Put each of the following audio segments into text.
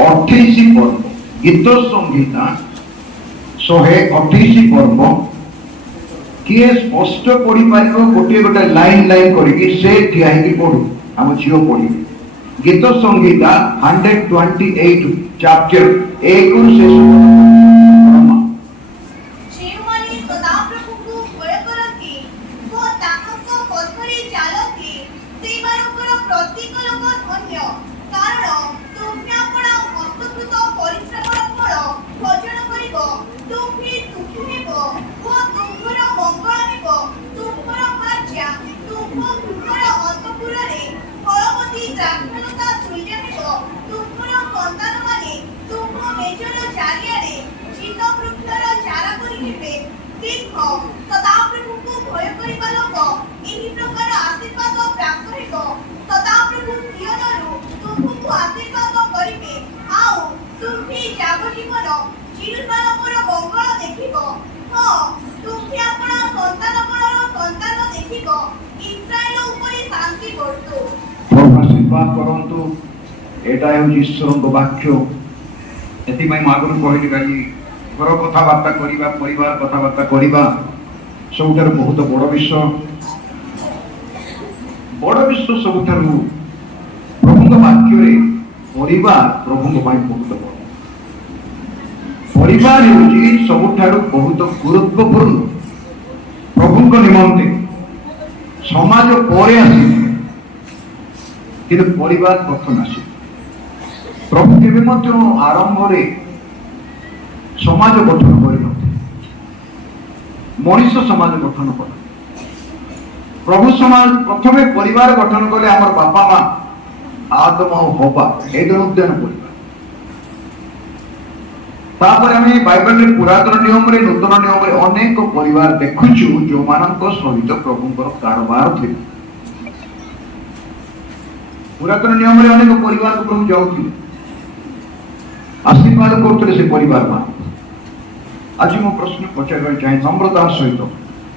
28 पर्व गीत संहिता 128 पर्व किए स्पष्ट पढ़ी पार गोटे गोटे लाइन लाइन करके से ठिया पढ़ू आम झील पढ़ी गीत संहिता 128 चैप्टर 1 से करंतु एटा ईश्वर वाक्य एति आगुरी कहली गाई घर कथबार्ता करवा परिवार कथबार्ता करवा सबुठार बहुत बड़ विषय सबुठार प्रभु वाक्य परिवार प्रभु बहुत बड़ परिवार हूँ सबुठार बहुत गुरुत्वपूर्ण प्रभु निमंते समाज पर आसी कि परिवार प्रथम आस प्रभु केवे आरंभ समाज गठन कर मनुष्य समाज गठन कर प्रभु समाज प्रथम परिवार गठन कले आम बापा माँ आदम और हवा ये उद्यान परिवार आम बाइबल पुरातन नियम नूतन नियम अनेक परिवार देखुचु जो मान सहित प्रभुंर कारबार थे पुरातन नियम अनेक परिवार को प्रभु जाऊे आशीर्वाद करते से परिवार मान आज मो प्रश्न पचार चाहे नम्रतार सहित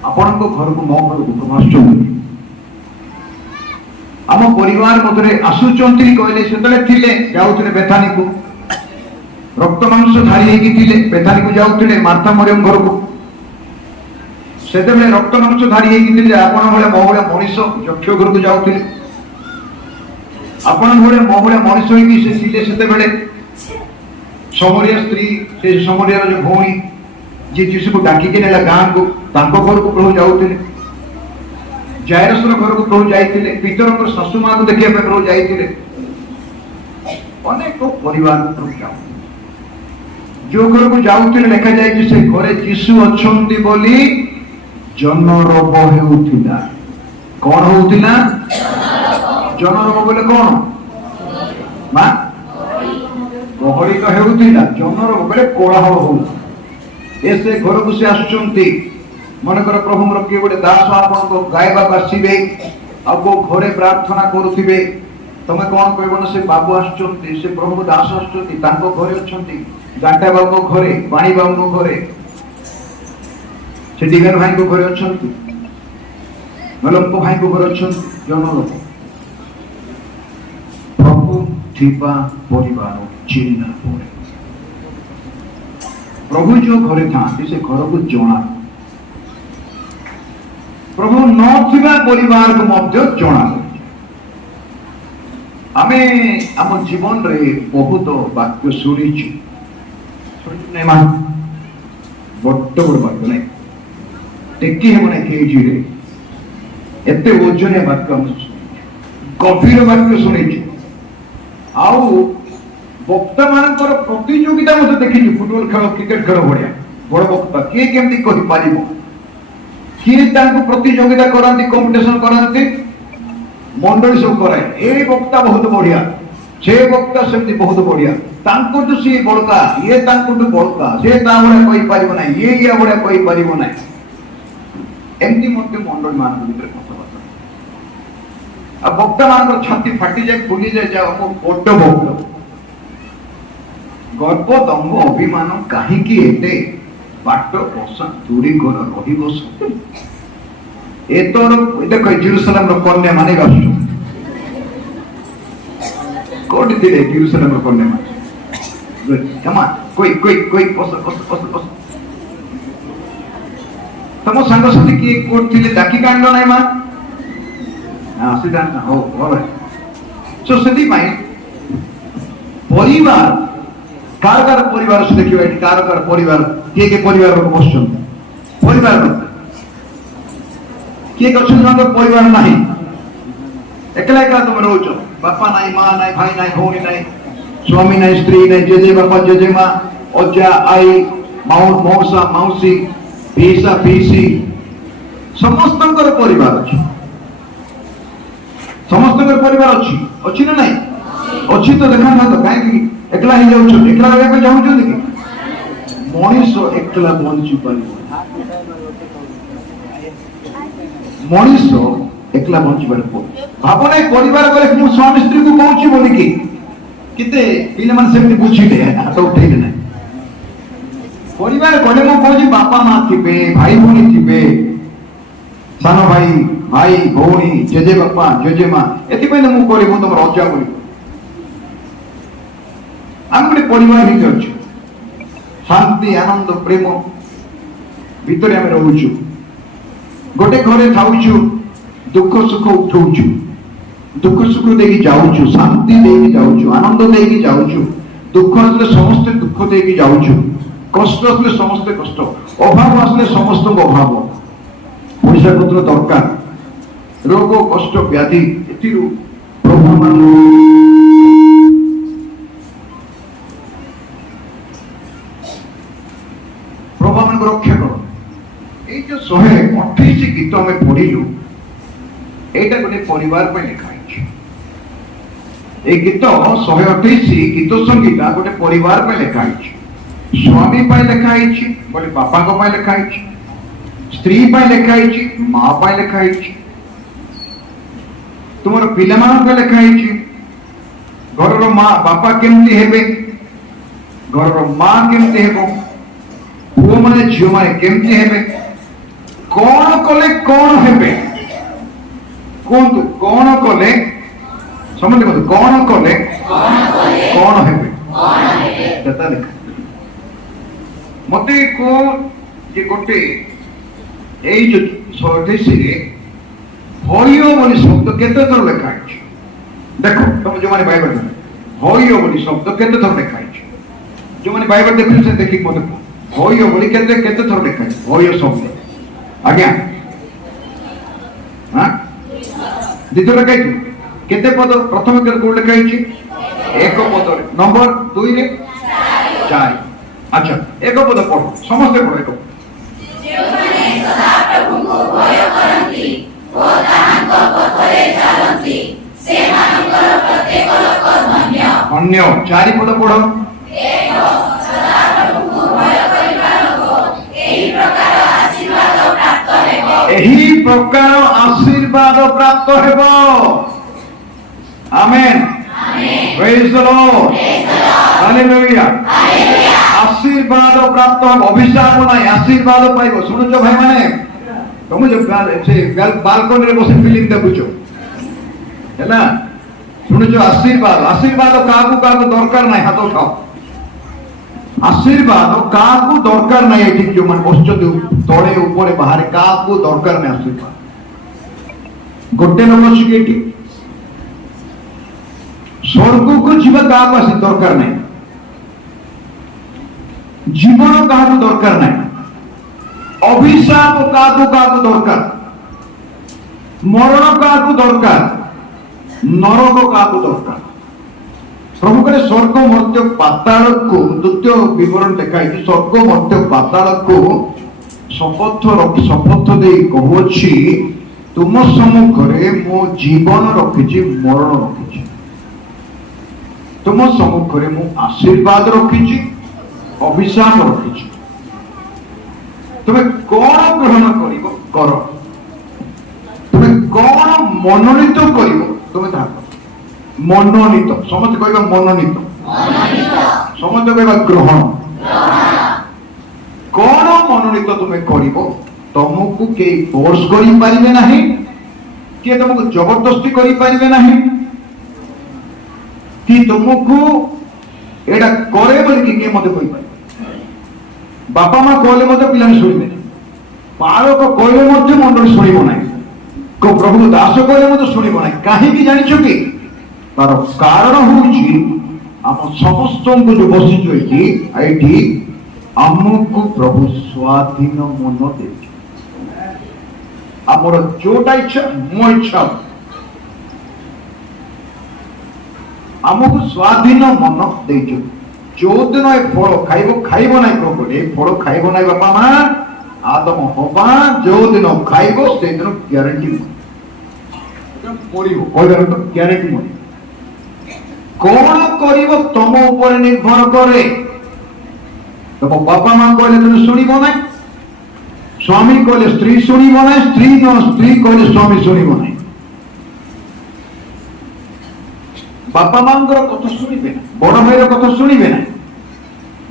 आपण घर को मो घर को प्रभाव आम परिवार मध्य आसुंच कहले से जाऊे बेथानी को रक्त मांस धारी बेथानी को जाऊे मार्था मरियम घर को से रक्त मांस धारी आपण भाया मो भाया मनीष यक्ष घर को जाऊे आपण भाया मो भाया मनीष से समरिया स्त्री से समरिया जो भौणी जी जीशु को डाकिक नेला गाँ को घर को प्रभु जाऊे जायरसर घर को प्रभु जाते पीतर शाशु माँ को देखा प्रभु जाते अनेक परिवार प्रभु जाऊ जो घर को जाऊे लिखा जाए से घरे जीशु अच्छा बोली जन रोग होता कौन होता जन रोग बोले कौन माँ गहली तो होता जन रोग बोले कोलाहल हो से घर को से आसुंच मनकर प्रभुर किए गोटे दास आपको गायबा आसवे आपको घरे प्रार्थना करुवे तुम कौन कह से बाबू आसुँच से प्रभु दास आसुँच घरे अच्छा गांटा बाबू घरे पाणी बाबू घरे से डिगन भाई को घरे अच्छा मलंप भाई को घरे अच्छा जन लोक प्रभु थिबा परिवार चिन्ह प्रभु जो घरे था से घर को जना प्रभु नथिबा परिवार को मध्य जना आमे आम जीवन रे बहुत वाक्य शुणीचु बड़ बड़ वाक्य नहीं टेकी हे ना केजी रे एते ओजने वाक्य गभीर वाक्य शुणीचु आउ वक्ता मानकर प्रतियोगिता मत देखी फुटबॉल खेल क्रिकेट खेल भाया बड़ वक्ता किए केमती कहि पारिबो किए तांको प्रतियोगिता करंती कंपटीशन करंती मंडली सब कराए ए वक्ता बहुत बढ़िया से वक्ता सेमती बहुत बढ़िया तांको तो सी बड़का ये तांको तो बड़का से ता बड़ा कहि पारिबो ना ये या बड़ा कहि पारिबो ना एमती मते मंडली मान भीतर कथबार्ता अब वक्ता मान छाती फाटी जाए फुली जाए जा बड़ वक्ता गर्व दम्भ अभिमान कहीं बाट बसा दूरी घर रही एतर देख जेरुसलेम कन्या माने कोटी थे जेरुसलेम कन्या माने Good. Come on. Quick. Post. ତମ ସାଙ୍ଗସାଥି କିଏ କରୁଥିଲେ ଡାକି କାଣ୍ଡ ନାହିଁ ମା ଆସିଥା ହଉ ଭଲ ସୋ ସେଥିପାଇଁ ପରିବାର କାହାର ପରିବାର ସେ ଦେଖିବା ଏଠି କାହାର ପରିବାର କିଏ ପରିବାର ଲୋକ ବସୁଛନ୍ତି ପରିବାର ଲୋକ କିଏ ଅଛନ୍ତି ତାଙ୍କର ପରିବାର ନାହିଁ ଏକଲା ତମେ ରହୁଛ ବାପା ନାହିଁ ମା ନାହିଁ ଭାଇ ନାହିଁ ଭଉଣୀ ନାହିଁ ସ୍ୱାମୀ ନାହିଁ ସ୍ତ୍ରୀ ନାହିଁ ଜେଜେ ବାପା ଜେଜେ ମା ଅଜା ଆଈ ମଉସା ମାଉସୀ ପିସା ପିସି ସମସ୍ତଙ୍କର ପରିବାର ଅଛି ସମସ୍ତଙ୍କର ପରିବାର ଅଛି ନା ନାହିଁ ଅଛି ତ ଦେଖାନ୍ତୁ କାହିଁକି ଏକଲା ହେଇଯାଉଛନ୍ତି ଏକଲା ରହିବା ପାଇଁ ଚାହୁଁଛନ୍ତି କି ମଣିଷ ଏକଲା ବଞ୍ଚି ପାରିବ ମଣିଷ ଏକଲା ବଞ୍ଚି ପାରିବ ଭାବ ନାହିଁ ପରିବାର କଲେ ମୁଁ ସ୍ୱାମୀ ସ୍ତ୍ରୀକୁ କହୁଛି ବୋଲିକି କେତେ ପିଲାମାନେ ସେମିତି ବୁଝିଲେ ହାତ ଉଠେଇଲେ ନାହିଁ ପରିବାର କଲେ ମୁଁ କହୁଛି ବାପା ମା ଥିବେ ଭାଇ ଭଉଣୀ ଥିବେ ସାନ ଭାଇ ଭଉଣୀ ଜେଜେ ବାପା ଜେଜେ ମା ଏଥିପାଇଁ ତ ମୁଁ କରେ ମୁଁ ତମର ଅଜା ବୋଲି ଆମେ ଗୋଟେ ପରିବାର ହେଇକି ଅଛୁ ଶାନ୍ତି ଆନନ୍ଦ ପ୍ରେମ ଭିତରେ ଆମେ ରହୁଛୁ ଗୋଟେ ଘରେ ଥାଉଛୁ ଦୁଃଖ ସୁଖ ଉଠଉଛୁ ଦୁଃଖ ସୁଖ ଦେଇକି ଯାଉଛୁ ଶାନ୍ତି ଦେଇକି ଯାଉଛୁ ଆନନ୍ଦ ଦେଇକି ଯାଉଛୁ ଦୁଃଖ ଆସିଲେ ସମସ୍ତେ ଦୁଃଖ ଦେଇକି ଯାଉଛୁ କଷ୍ଟ ଆସିଲେ ସମସ୍ତେ କଷ୍ଟ ଅଭାବ ଆସିଲେ ସମସ୍ତଙ୍କ ଅଭାବ ପଇସା ପତ୍ର ଦରକାର ରୋଗ କଷ୍ଟ ବ୍ୟାଧି ଏଥିରୁ ପ୍ରଭୁମାନଙ୍କୁ ରକ୍ଷା କର ଏଇ ଯୋଉ 128 ଗୀତ ଆମେ ପଢିଲୁ এইটা গোটে পরিবার পাই লেখা হয়েছে এই গীত 128 গীত সংগীতা গোটে পরিবার পাই লেখা হয়েছে স্বামী পাই লেখা হয়েছে বলে বাপাঙ্ক পাই লেখা হয়েছে স্ত্রী পাই লেখা হয়েছে মা পাই লেখা হয়েছে তোমার পিলামান পাই লেখা হয়েছে ঘরর মা বাপা কেমতি হেবে ঘরর মা কেমতি হেব পুଅ ମାନେ ଝିଅ ମାନେ କେମିତି ହେବେ କଣ କଲେ କଣ ହେବେ କୁହନ୍ତୁ କଣ କଲେ ସମସ୍ତେ କୁହନ୍ତୁ କଣ କଲେ କଣ ହେବେ ସେଟା ଲେଖା ମତେ କୁହ ଯେ ଗୋଟେ ଏଇ ଯୋଉ 128ରେ ହଇୟ ବୋଲି ଶବ୍ଦ କେତେ ଥର ଲେଖା ହେଇଛି ଦେଖ ତମେ ଯୋଉମାନେ ବାଇବେଲ ଦେଖ ହଇୟ ବୋଲି ଶବ୍ଦ କେତେ ଥର ଲେଖା ହେଇଛି ଯୋଉମାନେ ବାଇବେଲ ଦେଖୁଛନ୍ତି ଦେଖିକି ମତେ କୁହ ହଇୟ ବୋଲି କେତେ ଥର ଲେଖା ହେଇଛି ହଇୟ ଶବ୍ଦ ଆଜ୍ଞା দ্বিতীয় লেখা হয়েছে কেতে পদ প্রথমে কোন লেখা হয়েছে এক পদরে নম্বর 2 রে 4 আচ্ছা এক পদ পড়ো সমস্তে পড়ো এক ଯେଉଁମାନେ ସଦା ପ୍ରଭୁଙ୍କୁ ଭୟ କରନ୍ତି ଓ ତାହାଙ୍କ ପଥରେ ଚାଲନ୍ତି ସେମାନଙ୍କର ପ୍ରତ୍ୟେକ ଲୋକ ଧନ୍ୟ ଧନ୍ୟ 4 ପଦ ପଢো ଏକ ସଦା ପ୍ରଭୁଙ୍କୁ ଭୟ କରିବା ଲୋକ ଏହି ପ୍ରକାର ଆଶୀର୍ବାଦ ପ୍ରାପ୍ତ ହେବ ଏହି ପ୍ରକାର ଆଶୀର୍ବାଦ ପ୍ରାପ୍ତ ହେବ ଆମେନ୍ ପ୍ରେଜ୍ ଦ ଲର୍ଡ ହାଲେଲୁୟା ଆଶୀର୍ବାଦ ପ୍ରାପ୍ତ ହେବ ଅଭିଶାପ ନାହିଁ ଆଶୀର୍ବାଦ ପାଇବ ଶୁଣୁଛ ଭାଇ ମାନେ ତମେ ଯୋଉ ସେ ବାଲକୋନିରେ ବସି ଫିଲ୍ମ ଦେଖୁଛ ହେଲା ଶୁଣୁଛ ଆଶୀର୍ବାଦ କାହାକୁ ଦରକାର ନାହିଁ ହାତ ଉଠାଅ ଆଶୀର୍ବାଦ କାହାକୁ ଦରକାର ନାହିଁ ଏଠି ଯୋଉମାନେ ବସୁଛନ୍ତି ତଳେ ଉପରେ ବାହାରେ କାହାକୁ ଦରକାର ନାହିଁ ଆଶୀର୍ବାଦ ଗୋଟେ ଲୋକ ଅଛି କି ଏଠି ସ୍ୱର୍ଗକୁ ଯିବା କାହାକୁ ଆସି ଦରକାର ନାହିଁ ଜୀବନ କାହାକୁ ଦରକାର ନାହିଁ ଅଭିଶାପ କାହାକୁ ଦରକାର ମରଣ କାହାକୁ ଦରକାର ନରକ କାହାକୁ ଦରକାର ପ୍ରଭୁ କହିଲେ ସ୍ୱର୍ଗ ମର୍ତ୍ତ୍ୟ ପାତାଳକୁ ଦ୍ୱିତୀୟ ବିବରଣୀ ଲେଖା ହେଇଛି ସ୍ୱର୍ଗ ମର୍ତ୍ତ୍ୟ ପାତାଳକୁ ଶପଥ ଦେଇ କହୁଅଛି ତୁମ ସମ୍ମୁଖରେ ମୁଁ ଜୀବନ ରଖିଛି ମରଣ ରଖିଛି ତୁମ ସମ୍ମୁଖରେ ମୁଁ ଆଶୀର୍ବାଦ ରଖିଛି ଅଭିଶାପ ରଖିଛି ତୁମେ କଣ ଗ୍ରହଣ କରିବ କର ତୁମେ କଣ ମନୋନୀତ କରିବ ତୁମେ ତାହା କର ମନୋନୀତ ସମସ୍ତେ କହିବା ମନୋନୀତ ସମସ୍ତେ କହିବା ଗ୍ରହଣ କଣ ମନୋନୀତ ତୁମେ କରିବ ତମକୁ କେହି ଫୋର୍ସ କରିପାରିବେ ନାହିଁ କିଏ ତମକୁ ଜବରଦସ୍ତି କରିପାରିବେ ନାହିଁ କି ତୁମକୁ ଏଇଟା କରେ ବୋଲି କିଏ ମତେ କହିପାରିବ? ବାପା ମା କହିଲେ ମଧ୍ୟ ପିଲାମାନେ ଶୁଣିବେନି, ବାଳକ କହିଲେ ମଧ୍ୟ ମଣ୍ଡଳୀ ଶୁଣିବ ନାହିଁ, ପ୍ରଭୁ ଦାସ କହିଲେ ମଧ୍ୟ ଶୁଣିବ ନାହିଁ। କାହିଁକି ଜାଣିଛ କି? ତାର କାରଣ ହଉଛି ଆମ ସମସ୍ତଙ୍କୁ ଯୋଉ ବସିଛୁ ଏଇଠି ଆମକୁ ପ୍ରଭୁ ସ୍ୱାଧୀନ ମନ ଦେଇଛୁ। ଆମର ଯୋଉଟା ଇଚ୍ଛା, ମୋ ଇଚ୍ଛା, ଆମକୁ ସ୍ୱାଧୀନ ମନ ଦେଇଛୁ। ଯୋଉଦିନ ଏ ଫଳ ଖାଇବ ନାହିଁ ପ୍ରଭୁ, ଏ ଫଳ ଖାଇବ ନାହିଁ ବାପା ମା, ଆଦମ ହବା ଯୋଉଦିନ ଖାଇବ ସେଇଦିନ ଗ୍ୟାରେଣ୍ଟି ମରିବ, କହିବାର ଗ୍ୟାରେଣ୍ଟି ମରିବ। କଣ କରିବ ତମ ଉପରେ ନିର୍ଭର କରେ। ତମ ବାପା ମା କହିଲେ ତମେ ଶୁଣିବ ନାହିଁ, ସ୍ୱାମୀ କହିଲେ ସ୍ତ୍ରୀ ଶୁଣିବ ନାହିଁ, ସ୍ତ୍ରୀ କହିଲେ ସ୍ୱାମୀ ଶୁଣିବ ନାହିଁ। ବାପା ମାଙ୍କର କଥା ଶୁଣିବେ ନା, ବଡ ଭାଇର କଥା ଶୁଣିବେ ନା,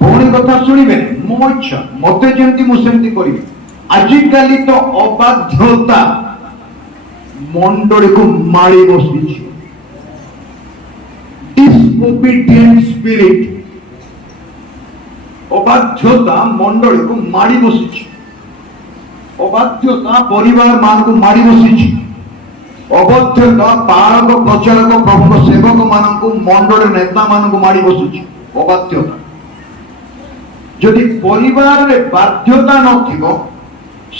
ଭଉଣୀ କଥା ଶୁଣିବେ ନା। ମୋ ଇଚ୍ଛା, ମତେ ଯେମିତି ମୁଁ ସେମିତି କରିବି। ଆଜିକାଲି ତ ଅବାଧ୍ୟତା ମଣ୍ଡଳୀକୁ ମାଳି ବସିଛି। disobedient spirit, ଅବାଧ୍ୟତା ମଣ୍ଡଳୀକୁ ମାଡ଼ି ବସିଛି। ଅବାଧ୍ୟତା ପରିବାର ମାନଙ୍କୁ ମାଡ଼ି ବସିଛି। ଅବାଧ୍ୟତା ପାଳକ ପ୍ରଚାରକ ପ୍ରଭୁଙ୍କ ସେବକ ମାନଙ୍କୁ, ମଣ୍ଡଳୀ ନେତା ମାନଙ୍କୁ ମାଡ଼ି ବସୁଛି। ଅବାଧ୍ୟତା। ଯଦି ପରିବାରରେ ବାଧ୍ୟତା ନଥିବ,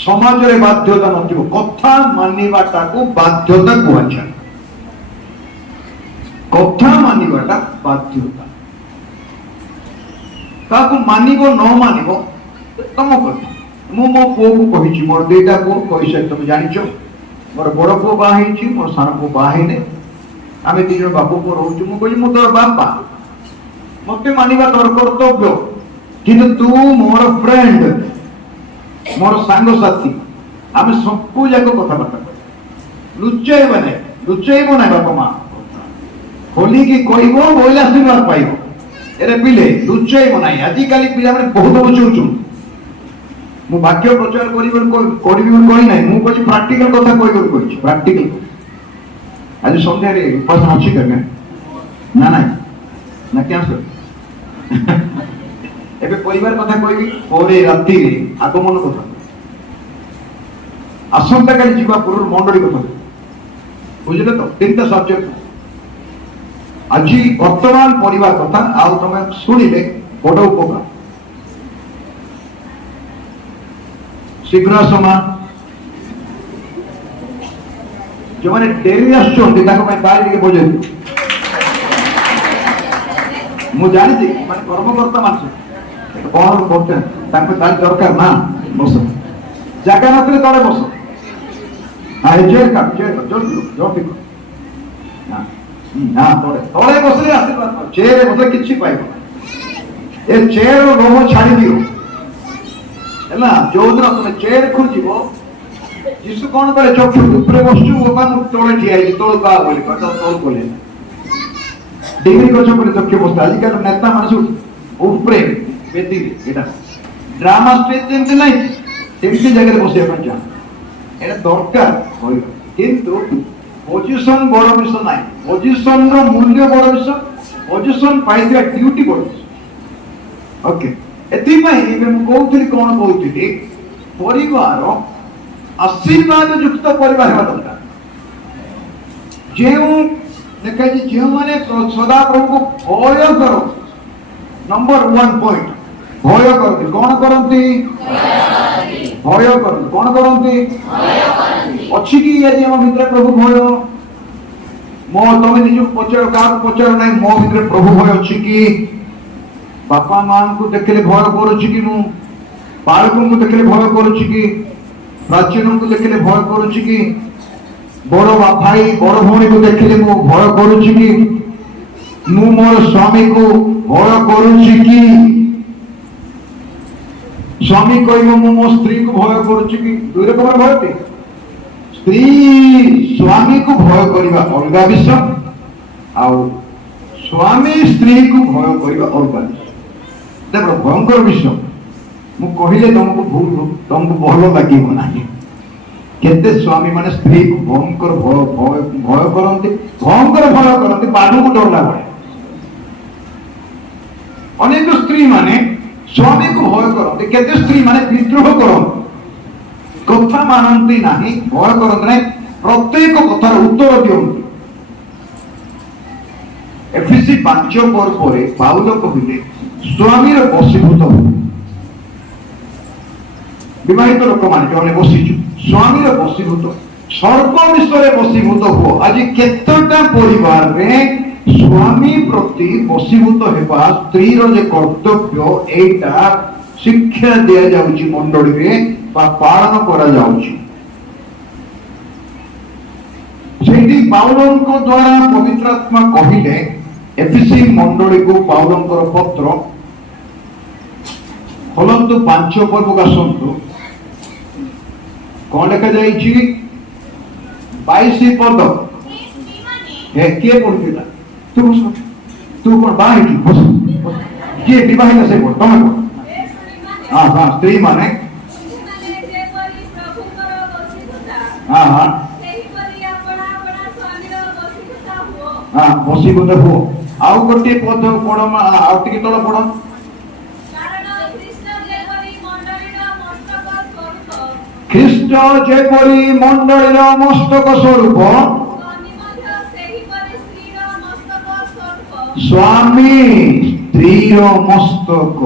ସମାଜରେ ବାଧ୍ୟତା ନଥିବ, କଥା ମାନିବାଟାକୁ ବାଧ୍ୟତା କୁହାଯାଏ। କଥା ମାନିବାଟା ବାଧ୍ୟତା। କାହାକୁ ମାନିବ ନ ମାନିବ ତମ କଥା। ମୁଁ ମୋ ପୁଅକୁ କହିଛି, ମୋର ଦିଟା ପୁଅ କହିସାରି ତମେ ଜାଣିଛ, ମୋର ବଡ ପୁଅ ବାହା ହେଇଛି, ମୋର ସାନ ପୁଅ ବାହା ହେଇନି, ଆମେ ଦି ଜଣ ବାପ ପୁଅ ରହୁଛୁ। ମୁଁ କହିଲି ମୁଁ ତୋର ବାପା, ମତେ ମାନିବା ତୋର କର୍ତ୍ତବ୍ୟ, କିନ୍ତୁ ତୁ ମୋର ଫ୍ରେଣ୍ଡ, ମୋର ସାଙ୍ଗସାଥି, ଆମେ ସବୁ ଯାକ କଥାବାର୍ତ୍ତା କରିବା, ଲୁଚେଇବ ନାହିଁ ବାପା ମା, ଖୋଲିକି କହିବ ବୋଇଲେ ଆଶୀର୍ବାଦ ପାଇବ। ଏରେ ପିଲେ ଲୁଚେଇବ ନାହିଁ। ଆଜିକାଲି ପିଲାମାନେ ବହୁତ ଲୁଚଉଛନ୍ତି। ମୁଁ ବାକ୍ୟ ପ୍ରଚାର କରିବି ବୋଲି କହି ନାହିଁ, ମୁଁ କହୁଛି ପ୍ରାକ୍ଟିକାଲ କଥା କହିବାକୁ କହିଛି। ପ୍ରାକ୍ଟିକାଲ ଆଜି ସନ୍ଧ୍ୟାରେ ଉପାସନା ଅଛି ନା ନାହିଁ ନା କ୍ୟାନ୍ସର? ଏବେ ପରିବାର କଥା କହିବି, ପରେ ରାତିରେ ଆଗମନ କଥା, ଆସନ୍ତାକାଲି ଯିବା ପୂର୍ବରୁ ମଣ୍ଡଳୀ କଥା, ବୁଝିଲେ ତ? ତିନିଟା ସବଜେକ୍ଟ ଆଜି ବର୍ତ୍ତମାନ ପରିବାର କଥା, ଆଉ ତମେ ଶୁଣିଲେ ବଡ ଉପକାର। ଶୀଘ୍ର ସମା ଯୋଉମାନେ ଡେରି ଆସୁଛନ୍ତି ତାଙ୍କ ପାଇଁ ତାଳି ଟିକେ ବଜେଇ। ମୁଁ ଜାଣିଛି ମାନେ କର୍ମକର୍ତ୍ତା ମାନସ କଣ କରୁଛନ୍ତି, ତାଙ୍କ ତାଳି ଦରକାର ନା। ବସ, ଜାଗା ନଥିଲେ ତଳେ ବସ। ତଳେ ବସିଲେ ଆଶୀର୍ବାଦ, ଚେୟାରରେ ବସିଲେ କିଛି ପାଇବ। ଏ ଚେୟାର ଲୋଭ ଛାଡି ଦିଅ ହେଲା। ଯୋଉଦିନ ତମେ ଚେୟାର ଖୋଜିବ, ଯୀଶୁ କଣ କଲେ? ଚକ୍ଷୁ ଉପରେ ବସୁଛୁ, ବାପା ମୁଁ ତଳେ ଠିଆ ହେଇଛି, ତଳକୁ ଆ ବୋଲି ତଳକୁ କଲେ ଡିଗ୍ରୀ ଗଛ ବୋଲି ଚକ୍ଷୁ ବସିଲା। ଆଜିକାଲି ନେତା ମାନେ ସବୁ ଉପରେ ବେଦିରେ, ଏଇଟା ଡ୍ରାମା ଷ୍ଟେଜ ଯେମିତି ନାହିଁ ସେମିତି ଜାଗାରେ ବସିବା ପାଇଁ ଚାହାଁ, ଏଇଟା ଦରକାର କହିବା। କିନ୍ତୁ ପୋଜିସନ ବଡ ବିଷୟ ନାହିଁ, ପୋଜିସନର ମୂଲ୍ୟ ବଡ ବିଷୟ, ପୋଜିସନ ପାଇଥିବା ଡ୍ୟୁଟି ବଡ ବିଷୟ। ଓକେ, ଏଥିପାଇଁ ଏବେ ମୁଁ କହୁଥିଲି, କଣ କହୁଥିଲି, ପରିବାର ଆଶୀର୍ବାଦ ଯୁକ୍ତ ପରିବାର ହେବା ଦରକାର। ଦେଖାଯାଇଛି ଯେଉଁମାନେ ସଦାପ୍ରଭୁଙ୍କୁ ଭୟ କରନ୍ତି, ନମ୍ବର 1 ପଏଣ୍ଟ, ଭୟ କରନ୍ତି। କଣ କରନ୍ତି? ଭୟ କରନ୍ତି। କଣ କରନ୍ତି? ଅଛି କି ଆଜି ଆମ ଭିତରେ ପ୍ରଭୁ ଭୟ? ତମେ ନିଜକୁ ପଚାର, କାହାକୁ ପଚାର ନାହିଁ, ମୋ ଭିତରେ ପ୍ରଭୁ ଭୟ ଅଛି କି? ବାପା ମାଙ୍କୁ ଦେଖିଲେ ଭୟ କରୁଛି କି? ମୁଁ ବାଳକଙ୍କୁ ଦେଖିଲେ ଭୟ କରୁଛି କି? ପ୍ରାଚୀନଙ୍କୁ ଦେଖିଲେ ଭୟ କରୁଛି କି? ବଡ ଭାଇ ବଡ ଭଉଣୀକୁ ଦେଖିଲେ ମୁଁ ଭୟ କରୁଛି କି? ମୁଁ ମୋର ସ୍ୱାମୀକୁ ଭୟ କରୁଛି କି? ସ୍ୱାମୀ କହିବ ମୁଁ ମୋ ସ୍ତ୍ରୀକୁ ଭୟ କରୁଛି କି? ଦୁଇ ରକମର ଭୟ କି? ସ୍ତ୍ରୀ ସ୍ୱାମୀକୁ ଭୟ କରିବା ଅଲଗା ବିଷୟ, ଆଉ ସ୍ୱାମୀ ସ୍ତ୍ରୀକୁ ଭୟ କରିବା ଅଲଗା ବିଷୟ। ଦେଖ ଭୟଙ୍କର ବିଷୟ, ମୁଁ କହିଲେ ତମକୁ ଭଲ ଲାଗିବ ନାହିଁ। କେତେ ସ୍ୱାମୀ ମାନେ ସ୍ତ୍ରୀକୁ ଭୟଙ୍କର ଭୟ କରନ୍ତି, ବାଢକୁ ଡର ଲାଗେ। ଅନେକ ସ୍ତ୍ରୀ ମାନେ माने स्वामी को भय करते केते स्त्री माने विद्रोह करते कथा मानती नहीं भय करते नहीं प्रत्येक कथार उत्तर दियंती एफिसी 5 पर पाउल कहले स्वामी बसीभूत हो विवाहित लोक मान जो बसीचु स्वामी बसीभूत सर्व विषय बसीभूत हो आज केतटा परिवार रे स्वामी प्रति बसीभूत हेबा स्त्री जे कर्तव्य एटा शिक्षा दिया जाउची मंडली रे बा पालन करा जाउची सेठी पाउलंको द्वारा पवित्र आत्मा कहिले एफिसी मंडली को पाउलंकर पत्र खोलंतु 5 पर्व का सुनतु कौन लिखा जाइछि 22 पद हे के पढ़िला तू कौन बाहे की बस के विवाहित से बोल तुम हां हां स्त्री माने हां हां हां बसीभूत हो आउ गोटे पद पढ़ आउ टिके तळ पढ़ ख्रीष्ट जेपरी मंडलीर मस्तक स्वरूप स्वामी स्त्रीर मस्तक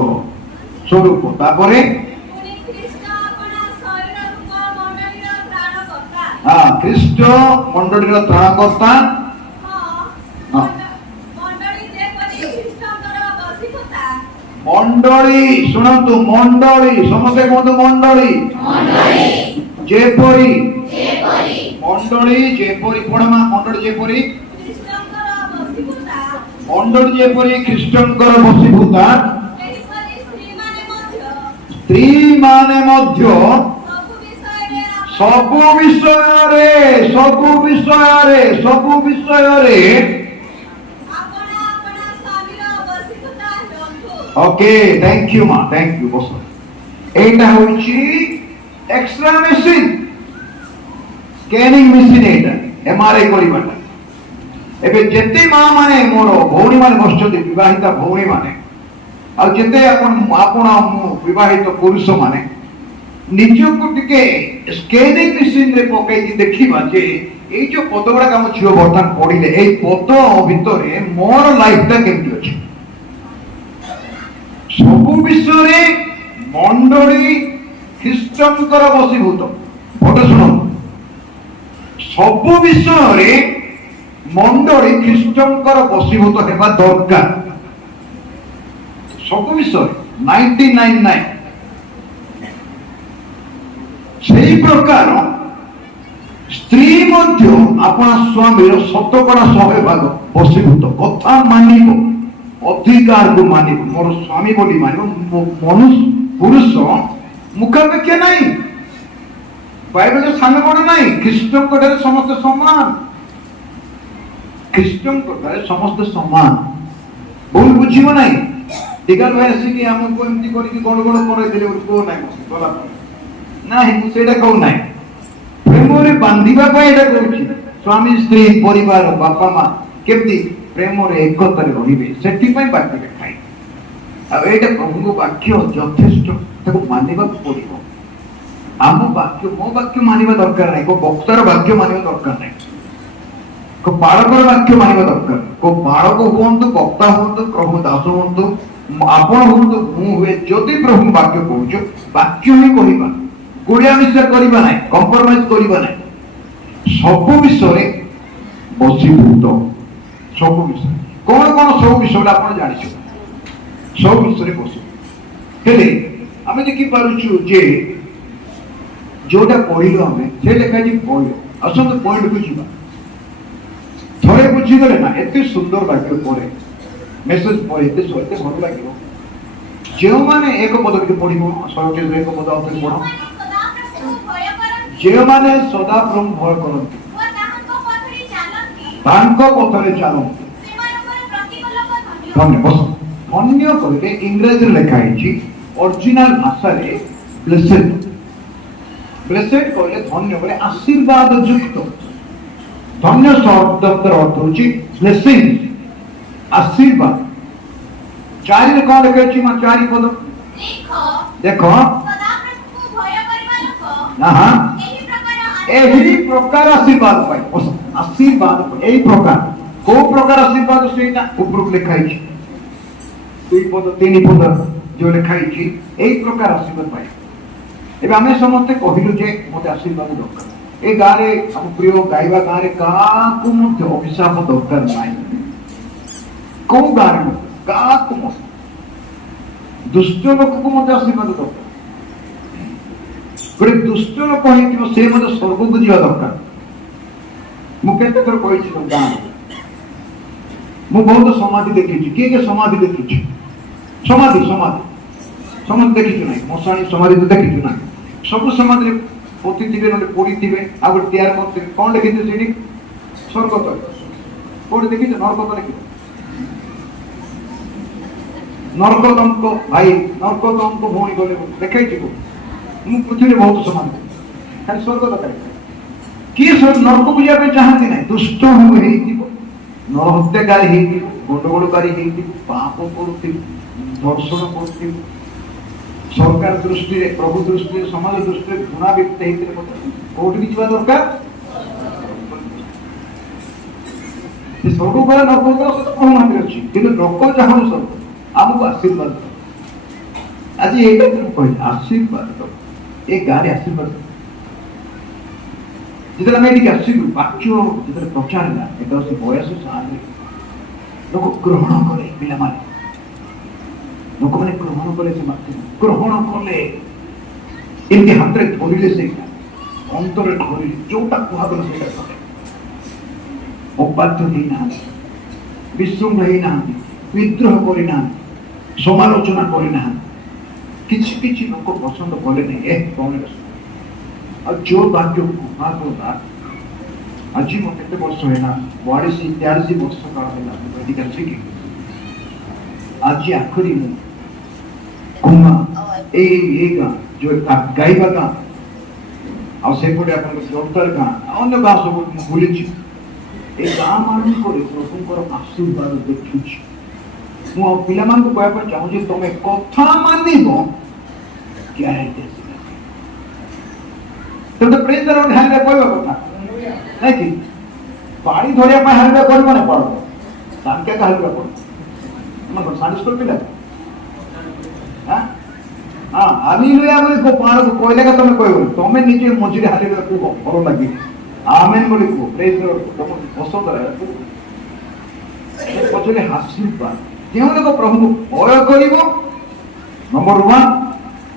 स्वरूप तापरे हाँ ख्रीष्ट मंडलीर त्राणकर्ता मंडली शुणतु मंडली समस्ते कहतु मंडली जेपरी मंडली जेपरी पढ़मा मंडली जेपरी ख्रीष्टंकर बसीभूता स्त्री माने मध्य सबु विषय ओके थैंक यू मां थैंक यू बस एटा होची एक्सरे मशीन स्कैनिंग मशीन एटा एमआरआई करिबाटा एबे जेते मां माने मोर भौणी माने बसचते विवाहिता भौणी माने आ जेते आपण विवाहित पुरुष माने निजको टिके स्कैनिंग मशीन रे पकई कि देखिबा जे ए जो पदगुडा काम छियो बर्तन पडिले ए पद भितरे मोर लाइफटा केमति अछि सबु विषय मंडली ख्रीष्टंकर बसीभूत फोटो सुनो सबु विषय मंडली ख्रीष्टंकर बसीभूत हेबा दरकार सबु विषय 99.9 सेही प्रकार स्त्री मध्य अपना स्वामी 100% बसीभूत कथा मानिब अधिकार को मानिब मोर स्वामी बोली मानिब मनुष्य पुरुष मुखापेक्षा नहीं बाइबल सामने बड़ नहीं ख्रीष्टन कोठारे समस्त समान ख्रीष्टन कोठारे समस्त समान भूल बुझिब नहीं दिगाल भाई आसिक हमको एमती करके गड़बड़ करे दिले को नहीं गला नहीं मु सेटा कहू नहीं प्रेम रे बांधिबा पाए एटा कहूची स्वामी स्त्री परिवार बापा मां केमती प्रेम रे एकता रे रहिबे सेठी पई बाक्य देखाई आ एटा प्रभु को वाक्य यथेष्ट ताको मानिबा पड़िबो आम वाक्य मो वाक्य मानिबा दरकार नहीं को वक्तार वाक्य मानिबा दरकार नहीं को बालकर वाक्य मानिबा दरकार को बालक हुंतु वक्ता हुंतु प्रभु दास हुंतु आपण हुंतु मु हुए जदि प्रभु वाक्य कहूछ वाक्य ही कहिबा गुड़िया मिश्रा करिबा नहीं कंप्रोमाइज करिबा नहीं सब विषय बसीभूत सब विषय कौन कौन सब विषय आप जानी सब विषय बस हेले आम देखी पारुछु जे जोटा पढ़िलु आमे से लेखा जी पढ़िल आसत पॉइंट को जीवा थोड़े बुझीगले ना एते सुंदर वाक्य पढ़े मेसेज पढ़े एते भल लगे जो माने एक पद के पढ़िबो सहज एक पद आउथि पढ़ो जे माने सदा प्रभु भय करंती तांको पथरे चलंती धन्य बस धन्य कहले इंग्रजी लिखा है ओरिजिनल भाषा रे ब्लेसेड ब्लेसेड कहले धन्य बोले आशीर्वाद युक्त धन्य शब्द अर्थ होची ब्लेसिंग आशीर्वाद ଚାରିରେ କଣ ଲେଖାଅଛି ମା? ଚାରି ପଦ ଦେଖ। ଏହି ପ୍ରକାର ଆଶୀର୍ବାଦ ପାଇ ଆଶୀର୍ବାଦ এই প্রকার কোন প্রকার আশীর্বাদ সেইটা উপরକୁ লেখা ହେଇଛି। 2 পদ 3 পদ যে লেখা ହେଇଛି এই প্রকার আশীর্বাদ পাই। ଏବେ ଆମେ ସମସ୍ତେ କହିଲୁ ଯେ ମୋତେ ଆଶୀର୍ବାଦ ଦରକାର। ଏ ଗାଁରେ ଆମ ପ୍ରିୟ ଗାଇବା ଗାଁରେ କାହାକୁ ମଧ୍ୟ ଅଭିଶାପ ଦରକାର ନାହିଁ। କୋଉ ଗାଁରେ ମଧ୍ୟ କାହାକୁ ମଧ୍ୟ ଦୁଷ୍ଟ ଲୋକକୁ ମଧ୍ୟ ଆଶୀର୍ବାଦ ଦରକାର। ଗୋଟେ ଦୁଷ୍ଟ ଲୋକ ହେଇଥିବ ସେ ମଧ୍ୟ ସ୍ୱର୍ଗକୁ ଯିବା ଦରକାର। ମୁଁ କେତେ ଥର କହିଛି ଗାଁରେ, ମୁଁ ବହୁତ ସମାଧି ଦେଖିଛି। କିଏ କିଏ ସମାଧି ଦେଖିଛି? ସମାଧି ସମାଧି ସମାଧି ଦେଖିଛୁ ନାହିଁ? ମଶାଣୀ ସମାଧି ତ ଦେଖିଛୁ ନାହିଁ? ସବୁ ସମାଧିରେ ପୋତିଥିବେ, ନହେଲେ ପୋଡ଼ିଥିବେ, ଆଉ ଗୋଟେ ତିଆରି କରିଥିବେ। କଣ ଲେଖିଥିବେ ସେଠି? ସ୍ୱର୍ଗତ। କୋଉଠି ଦେଖିଛ? ନରକତ ଲେଖିବ। ନରକଦଙ୍କ ଭାଇ, ନରକଦଙ୍କ ଭଉଣୀ ଗଲେ ଦେଖାଇଛି। ମୁଁ ପୃଥିବୀରେ ବହୁତ ସମାଧି ଖାଲି ସ୍ୱର୍ଗତ କାଢ଼ି। କିଏ ନରକକୁ ଯିବା ପାଇଁ ଚାହାନ୍ତି ନାହିଁ? ଦୁଷ୍ଟ ହେଇଥିବ, ନରହତ୍ୟାକାରୀ ହେଇଥିବ, ଗଣ୍ଡଗୋଳକାରୀ ହେଇଥିବ, ପାପ କରୁଥିବ, ଧର୍ଷଣ କରୁଥିବ, ସରକାର ଦୃଷ୍ଟିରେ, ପ୍ରଭୁ ଦୃଷ୍ଟିରେ, ସମାଜ ଦୃଷ୍ଟିରେ ଘୃଣା ବ୍ୟକ୍ତି ହେଇଥିଲେ କୋଉଠିକି ଯିବା ଦରକାର? ସ୍ୱର୍ଗ ଗଲେ ନରକ ପ୍ରଭୁ ଅଛି, କିନ୍ତୁ ଲୋକ ଚାହୁଁନି ସ୍ୱର୍ଗ। ଆମକୁ ଆଶୀର୍ବାଦ ଆଜି ଏଇଟା କହିଲେ ଆଶୀର୍ବାଦ ଏ ଗାଁରେ ଆଶୀର୍ବାଦ। ଯେତେବେଳେ ଆମେ ଏଠିକି ଆସିଲୁ ବାକ୍ୟ ଯେତେବେଳେ ପ୍ରଚାର ହେଲା, ଏଟା ସେ ବୟସ ସାରେ ଲୋକ ଗ୍ରହଣ କଲେ। ପିଲାମାନେ ଲୋକମାନେ ଗ୍ରହଣ କଲେ, ସେ ବାକ୍ୟ ଗ୍ରହଣ କଲେ। ଏମିତି ହାତରେ ଧରିଲେ, ସେଇଟା ଅନ୍ତରରେ ଧରିଲେ, ଯୋଉଟା କୁହାଗଲା ସେଇଟା କଲେ। ଅବାଧ୍ୟ ହେଇନାହାନ୍ତି, ବିଶୃଙ୍ଖ ହେଇନାହାନ୍ତି, ବିଦ୍ରୋହ କରିନାହାନ୍ତି, ସମାଲୋଚନା କରିନାହାନ୍ତି। କିଛି କିଛି ଲୋକ ପସନ୍ଦ କଲେ ନାହିଁ। ଆଉ ଯୋଉ ବାକ୍ୟ କୁହାଗଲା, ଆଜି ମୋ କେତେ ବର୍ଷ ହେଲା, 42-43 ବର୍ଷ କାଳ ହେଲା ଏଠିକି ଆସିକି, ଆଜି ଆଖରି ମୁଁ କୁମା ଏଇ ଗାଁ ଯୋଉ ଗାଇବା ଗାଁ, ଆଉ ସେପଟେ ଆପଣଙ୍କ ଜୋରଦାର ଗାଁ, ଅନ୍ୟ ଗାଁ ସବୁ ମୁଁ ବୁଲିଛି। ଏ ଗାଁ ମାନଙ୍କରେ ପ୍ରଭୁଙ୍କର ଆଶୀର୍ବାଦ ଦେଖୁଛି। ମୁଁ ଆଉ ପିଲାମାନଙ୍କୁ କହିବା ପାଇଁ ଚାହୁଁଛି, ତମେ କଥା ମାନିବ, ଗ୍ୟାରେଣ୍ଟି ଆସିବ। ତମେ ପ୍ରେଜ ଦ ଲର୍ଡ ହାଲେଲୁୟା କହିବା କଥା ନାଇଁ କି? ପାଣି ଧରିବା ପାଇଁ ହାଲେଲୁୟା କରିବ ନା ପଡବ? ସାଙ୍କେ ହାଲେଲୁୟା ପଡବ। ତମେ ସାଣ୍ଡି ସ୍କୁଲ ପିଲା ହାଲେଲୁୟା ବୋଲି ପାଣକୁ କହିଲେ କା ତମେ କହିବନି, ତମେ ନିଜେ ମଝିରେ ହାଲେଲୁୟା କୁହ, ଭଲ ଲାଗେ। ଆମେନ୍ ବୋଲି କୁହ, ପ୍ରେଜ ଦ ଲର୍ଡ ତମକୁ ପସନ୍ଦ ଲାଗେ। ପଛରେ ଆଶୀର୍ବାଦ। ଯେଉଁ ଲୋକ ପ୍ରଭୁଙ୍କୁ ଭୟ କରିବ, ନମ୍ବର 1,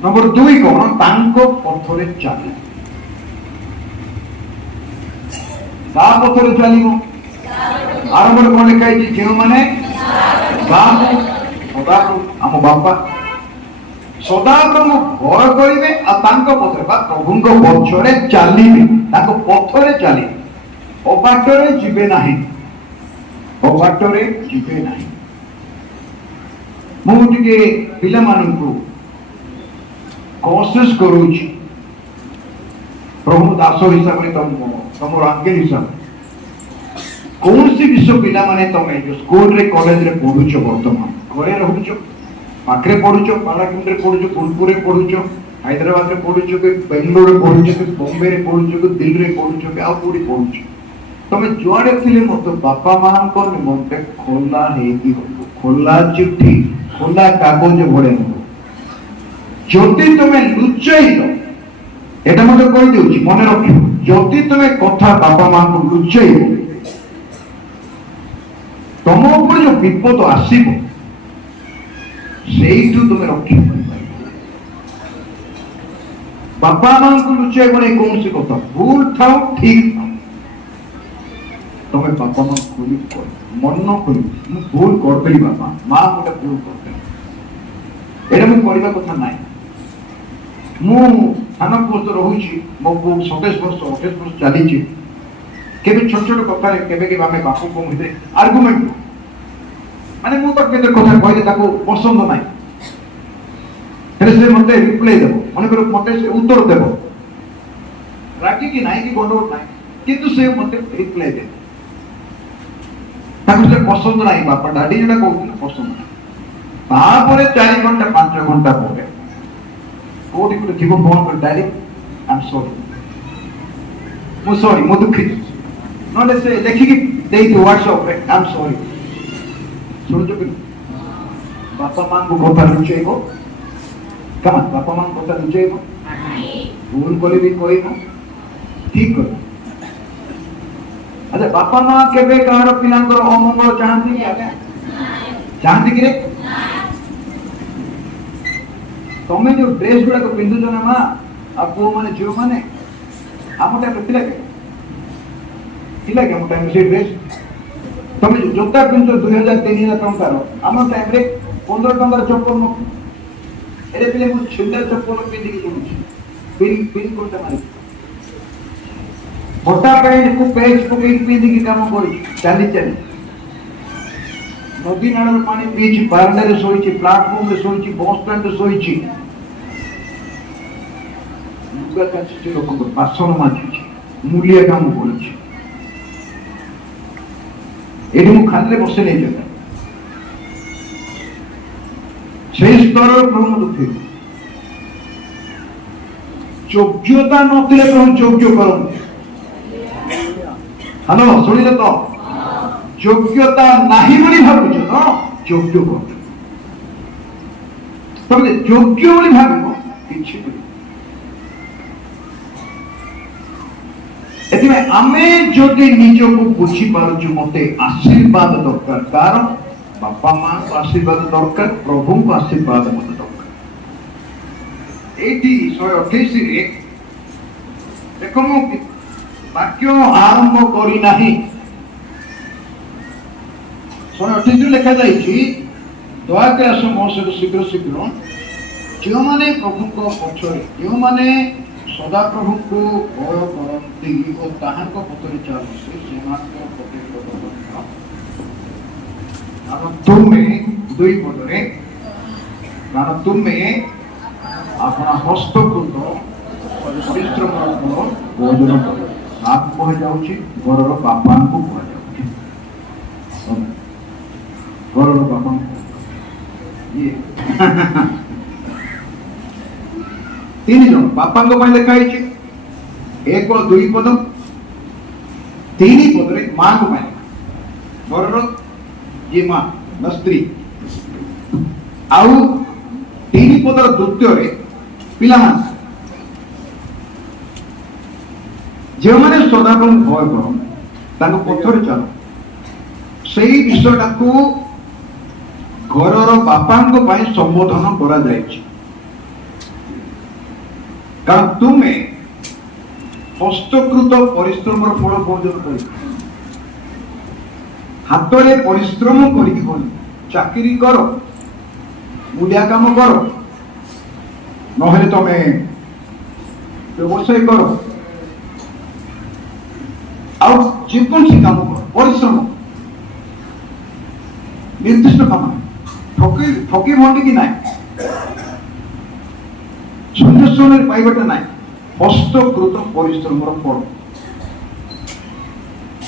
ନମ୍ବର 2 କଣ? ତାଙ୍କ ପଥରେ ଚାଲିବ। ତା ପଥରେ ଚାଲିବ। ଆରମ୍ଭରେ କଣ ଲେଖା ହେଇଛି? ଯେଉଁମାନେ ସଦାପ୍ରଭୁ ଆମ ବାପା ସଦାପ୍ରଭୁ ଭୟ କରିବେ, ଆଉ ତାଙ୍କ ପଥରେ ବା ପ୍ରଭୁଙ୍କ ପଛରେ ଚାଲିବେ, ତାଙ୍କ ପଥରେ ଚାଲିବେ, ଅବାଟରେ ଯିବେ ନାହିଁ, ଅବାଟରେ ଯିବେ ନାହିଁ। ମୁଁ ଟିକେ ପିଲାମାନଙ୍କୁ କୋଶିଶ କରୁଛି, ପ୍ରଭୁ ଦାସ ହିସାବରେ, ତମର ଆଙ୍ଗେଲ ହିସାବରେ, କୌଣସି ବିଷୟ ପିଲାମାନେ ତମେ ସ୍କୁଲରେ କଲେଜରେ ପଢୁଛ, ବର୍ତ୍ତମାନ ଘରେ ରହୁଛ, ପାଖରେ ପଢୁଛ, ପାରାକୁଣ୍ଡରେ ପଢୁଛ, ଫୁଲପୁରରେ ପଢୁଛ, ହାଇଦ୍ରାବାଦରେ ପଢୁଛ, କି ବେଙ୍ଗଲୋରରେ ପଢୁଛ, କି ବମ୍ବେରେ ପଢୁଛ, କି ଦିଲ୍ଲୀରେ ପଢୁଛ, କି ଆଉ କୋଉଠି ପଢୁଛ, ତମେ ଯୁଆଡେ ଥିଲେ ମତେ ବାପା ମାଙ୍କ ନିମନ୍ତେ ଖୋଲା ହେଇକି ହବ, ଖୋଲା ଚିଠି, ଖୋଲା କାଗଜ ଭଳିଆ ହବ। ଯଦି ତମେ ଲୁଚେଇଲ, এটা মতো କହିଦେଉଛି, ମନେ ରଖିବ, ଯଦି ତମେ କଥା ବାପା ମାଙ୍କୁ ଲୁଚେଇବ, ତମ ଉପରେ ଯୋଉ ବିପଦ ଆସିବ ସେଇଠୁ ତମେ ରକ୍ଷା କରିପାରିବ। ବାପା ମାଙ୍କୁ ଲୁଚେଇବ ନାହିଁ କୌଣସି କଥା, ଭୁଲ ଥାଉ ଠିକ ଥାଉ, ତମେ ବାପା ମାଙ୍କୁ ଖୋଲି କର, ମନ ଖୋଲି, ମୁଁ ଭୁଲ କରିଦେଲି ବାପା ମା, ଗୋଟେ ଭୁଲ କରିଦେଲି, ଏଇଟା ମୁଁ କରିବା କଥା ନାହିଁ। ମୁଁ ସାନ ବର୍ଷ ରହୁଛି, ମୋ ପୁଅ 27 ବର୍ଷ 28 ବର୍ଷ ଚାଲିଛି। କେବେ ଛୋଟ ଛୋଟ କଥାରେ କେବେ କେବେ ଆମେ ବାପା ପୁଅ ଭିତରେ ଆର୍ଗୁମେଣ୍ଟ, ମାନେ ମୁଁ ତ କେତେ କଥା କହିଲେ ତାକୁ ପସନ୍ଦ ନାହିଁ, ହେଲେ ସେ ମତେ ରିପ୍ଲାଏ ଦେବ, ମନେକର ମତେ ସେ ଉତ୍ତର ଦେବ, ରାଗିକି ନାହିଁ କି ଗଣ୍ଡଗୋଳ ନାହିଁ, କିନ୍ତୁ ସେ ମତେ ରିପ୍ଲାଏ ଦେବ, ତାକୁ ସେ ପସନ୍ଦ ନାହିଁ, ବାପା ଡାଡି ଯୋଉଟା କହୁଥିଲେ ପସନ୍ଦ ନାହିଁ। ତାପରେ 4 ଘଣ୍ଟା 5 ଘଣ୍ଟା ପରେ କୋଉଠି ଗୋଟେ ଥିବ ଫୋନ କରି ଡାଇରେକ୍ଟ ଆମ୍ ସରି, ମୁଁ ସରି, ମୁଁ ଦୁଃଖିତ, ନହେଲେ ସେ ଲେଖିକି ଦେଇଥିବ ହ୍ୱାଟ୍ସଆପରେ ଆମ୍ ସରି। ଶୁଣୁଛ କି ବାପା ମାଙ୍କୁ କଥା ଲୁଚେଇବ? କାମ ବାପା ମାଙ୍କ କଥା ଲୁଚେଇବ? ଭୁଲ କରି ବି କହିବ, ଠିକ କରିବ। ଆଚ୍ଛା ବାପା ମା କେବେ କାହାର ପିଲାଙ୍କର ଅମଙ୍ଗଳ ଚାହାନ୍ତି କି? ଆଜ୍ଞା ଚାହାନ୍ତି କି ରେ? ତମେ ଯୋଉ ଡ୍ରେସ ଗୁଡାକ ପିନ୍ଧୁଛ ନା ମା, ଆଉ ପୁଅ ମାନେ ଝିଅ ମାନେ, ଆମ ଟାଇମରେ ଥିଲା କି? ଥିଲା କି ଆମ ଟାଇମରେ ସେଇ ଡ୍ରେସ? ତମେ ଯୋଉ ଜୋତା ପିନ୍ଧୁଛ 2000 3000 ଟଙ୍କାର, ଆମ ଟାଇମରେ 15 ଟଙ୍କାର ଚପଲ ନ, ଏରେ ପିଲେ ମୁଁ ଛିଣ୍ଡା ଚପଲ ପିନ୍ଧିକି ବୁଲୁଛି, ପିନ୍ କୋଟା ମାରି, ମୋଟା ପ୍ୟାଣ୍ଟକୁ ପେଜ ପକେଇକି ପିନ୍ଧିକି କାମ କରୁଛି, ଚାଲି ଚାଲି ନଦୀ ନାଳର ପାଣି ପିଇଛି, ବାରଣ୍ଡାରେ ଶୋଇଛି, ପ୍ଲାଟଫର୍ମରେ ଶୋଇଛି, ବସ୍ ଷ୍ଟାଣ୍ଡରେ ଶୋଇଛି, ଲୁଗା କାଚୁଛି, ଲୋକଙ୍କ ବାସନ ମାଜୁଛି, ମୂଲିଆ କାମ କରୁଛି। ଏଠି ମୁଁ ଖାଲିରେ ବସେ ନେଇ ସେଇ ସ୍ତରର ପ୍ରଭୁ ମତେ ଥିବ। ଯୋଗ୍ୟତା ନଥିଲେ ପ୍ରଭୁ ଯୋଗ୍ୟ କରନ୍ତି। ହ୍ୟାଲୋ ଶୁଣିଲେ ତ? ଯୋଗ୍ୟତା ନାହିଁ ବୋଲି ଭାବୁଛ ତ ଯୋଗ୍ୟ କରୁଛ। ତମେ ଯୋଗ୍ୟ ବୋଲି ଭାବିବ କିଛି କରିବ। ଏଥିପାଇଁ ଆମେ ଯଦି ନିଜକୁ ବୁଝିପାରୁଛୁ ମତେ ଆଶୀର୍ବାଦ ଦରକାର, କାରଣ ବାପା ମାଙ୍କ ଆଶୀର୍ବାଦ ଦରକାର, ପ୍ରଭୁଙ୍କ ଆଶୀର୍ବାଦ ମତେ ଦରକାର। ଏଇଠି 128ରେ ଦେଖ, ମୁଁ ବାକ୍ୟ ଆରମ୍ଭ କରିନାହିଁ। 128 ଲେଖାଯାଇଛି, ଦୟାକରି ଆସ ମୋ ସହିତ ଶୀଘ୍ର ଶୀଘ୍ର, ଯେଉଁମାନେ ପ୍ରଭୁଙ୍କ ପଛରେ, ଯେଉଁମାନେ ସଦାପ୍ରଭୁଙ୍କୁ ଭୟ କରନ୍ତି ଓ ତାହାଙ୍କ ପଥରେ ଚାଲନ୍ତି, ସେମାନଙ୍କ କାରଣ ତୁମେ 2 ପଦରେ, କାରଣ ତୁମେ ଆପଣ ହସ୍ତକୃତ ପରିଶ୍ରମର ଫଳ ଭୋଜନ କର। କାହାକୁ କୁହାଯାଉଛି? ଘରର ବାପାଙ୍କୁ କୁହାଯାଉଛି। ଘରର ବାପାଙ୍କୁ 3 ଜଣ ବାପାଙ୍କ ପାଇଁ ଲେଖା ହେଇଛି। 1 2 ପଦ, 3 ପଦରେ ମାଙ୍କ ପାଇଁ, ଘରର ଯିଏ ମା ବା ସ୍ତ୍ରୀ, ଆଉ 3 ପଦର ଦ୍ୱିତୀୟରେ ପିଲାମାନେ, ଯେଉଁମାନେ ସଦାପ୍ରଭୁଙ୍କୁ ଭୟ କରନ୍ତି, ତାଙ୍କ ପଥରେ ଚାଲ। ସେଇ ବିଷୟଟାକୁ ଘରର ବାପାଙ୍କ ପାଇଁ ସମ୍ବୋଧନ କରାଯାଇଛି। କାରଣ ତୁମେ ହସ୍ତକୃତ ପରିଶ୍ରମର ଫଳ ଭୋଜନ କରିବ। ହାତରେ ପରିଶ୍ରମ କରିକି ଭଲ, ଚାକିରି କର, ମୂଲିଆ କାମ କର, ନହେଲେ ତମେ ବ୍ୟବସାୟ କର, ଆଉ ଯେକୌଣସି କାମ କର, ପରିଶ୍ରମ, ନିର୍ଦ୍ଦିଷ୍ଟ କାମ, ଠକି ଭଣ୍ଡିକି ନାହିଁ, ଶୂନ୍ୟ ପାଇବାଟା ନାହିଁ, ହସ୍ତକୃତ ପରିଶ୍ରମର ଫଳ।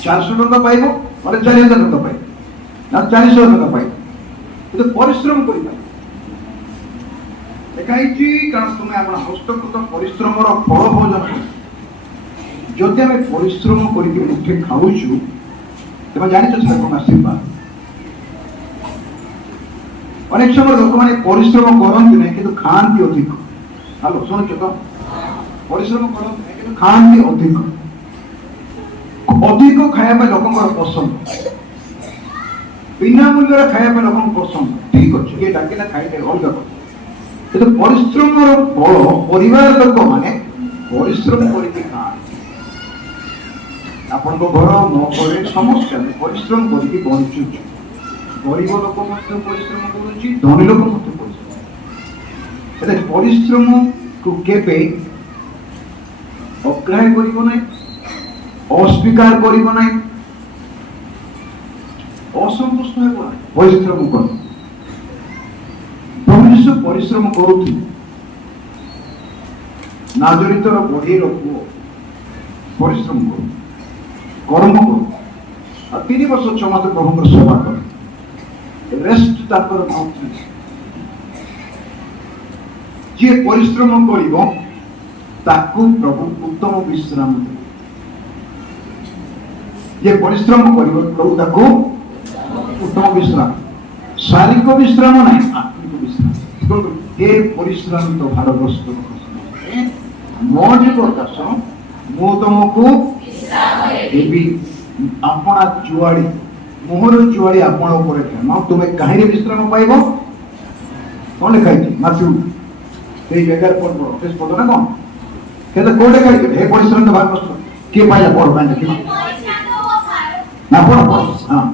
400 ଟଙ୍କା ପାଇବ, ମାନେ 4000 ଟଙ୍କା ପାଇବ, ନା 40000 ଟଙ୍କା ପାଇବ, କିନ୍ତୁ ପରିଶ୍ରମ କରିପାରିବ। ଲେଖା ହେଇଛି, କାରଣ ତୁମେ ଆମର ହସ୍ତକୃତ ପରିଶ୍ରମର ଫଳ ଭୋଜନ କର। ଯଦି ଆମେ ପରିଶ୍ରମ କରିକି ମୁଠେ ଖାଉଛୁ, ତମେ ଜାଣିଛ ସେଟା କଣ ଆଶୀର୍ବାଦ। ଅନେକ ସମୟ ଲୋକମାନେ ପରିଶ୍ରମ କରନ୍ତି ନାହିଁ କିନ୍ତୁ ଖାଆନ୍ତି ଅଧିକ। ହାଲୋ ଶୁଣୁଛ ତ? ପରିଶ୍ରମ କରନ୍ତି ନାହିଁ କିନ୍ତୁ ଖାଆନ୍ତି ଅଧିକ। ଅଧିକ ଖାଇବା ପାଇଁ ଲୋକଙ୍କର ପସନ୍ଦ, ବିନା ମୂଲ୍ୟରେ ଖାଇବା ପାଇଁ ଲୋକଙ୍କ ପସନ୍ଦ। ଠିକ ଅଛି, କିଏ ଡାକିଲା ଖାଇବେ ଅଲଗା କଥା, କିନ୍ତୁ ପରିଶ୍ରମର ଫଳ ପରିବାର ଲୋକମାନେ ପରିଶ୍ରମ କରିକି ଖାଆନ୍ତି। ଆପଣଙ୍କ ଘର, ମୋ ଘରେ ସମସ୍ତେ ଆମେ ପରିଶ୍ରମ କରିକି ବଞ୍ଚୁଛୁ। ଗରିବ ଲୋକ ମଧ୍ୟ ପରିଶ୍ରମ କରୁଛି, ଧନୀ ଲୋକ ମଧ୍ୟ ପରିଶ୍ରମ। ହେଲେ ପରିଶ୍ରମକୁ କେବେ ଅଗ୍ରାହ୍ୟ କରିବ ନାହିଁ, ଅସ୍ୱୀକାର କରିବ ନାହିଁ, ଅସନ୍ତୁଷ୍ଟ ହେବ ନାହିଁ। ପରିଶ୍ରମ କର। ପ୍ରଭୁ ଯୀଶୁ ପରିଶ୍ରମ କରୁଥିଲେ। ନାଜରିତର ବଢେଇର ପୁଅ ପରିଶ୍ରମ କରୁ, କର୍ମ କରୁ, ଆଉ 3 ବର୍ଷ 6 ମାସ ପ୍ରଭୁଙ୍କର ସେବା କରେ। ରେଷ୍ଟ ତାଙ୍କର ନଥିଲା। जे परिश्रम करिबो ताकू प्रभु उत्तम विश्राम देबे। जे परिश्रम करिबो प्रभु ताकू उत्तम विश्राम, शारीरिक विश्राम नहीं, आत्मिक विश्राम। हे परिश्रम तो भारतवर्ष मो प्रकाश मु तुमको देवी अपना जुआड़ी मोहर जुआड़ी आपण ऊपर खेम तुम्हें कहीं विश्राम पाइब कौन लिखा माथ्यू से जगह पद ना कौन कहते कौन लिखा हे परिश्रम तो भारतवर्ष किए पाइला पढ़ पाए देखिए ना पढ़ पढ़ हाँ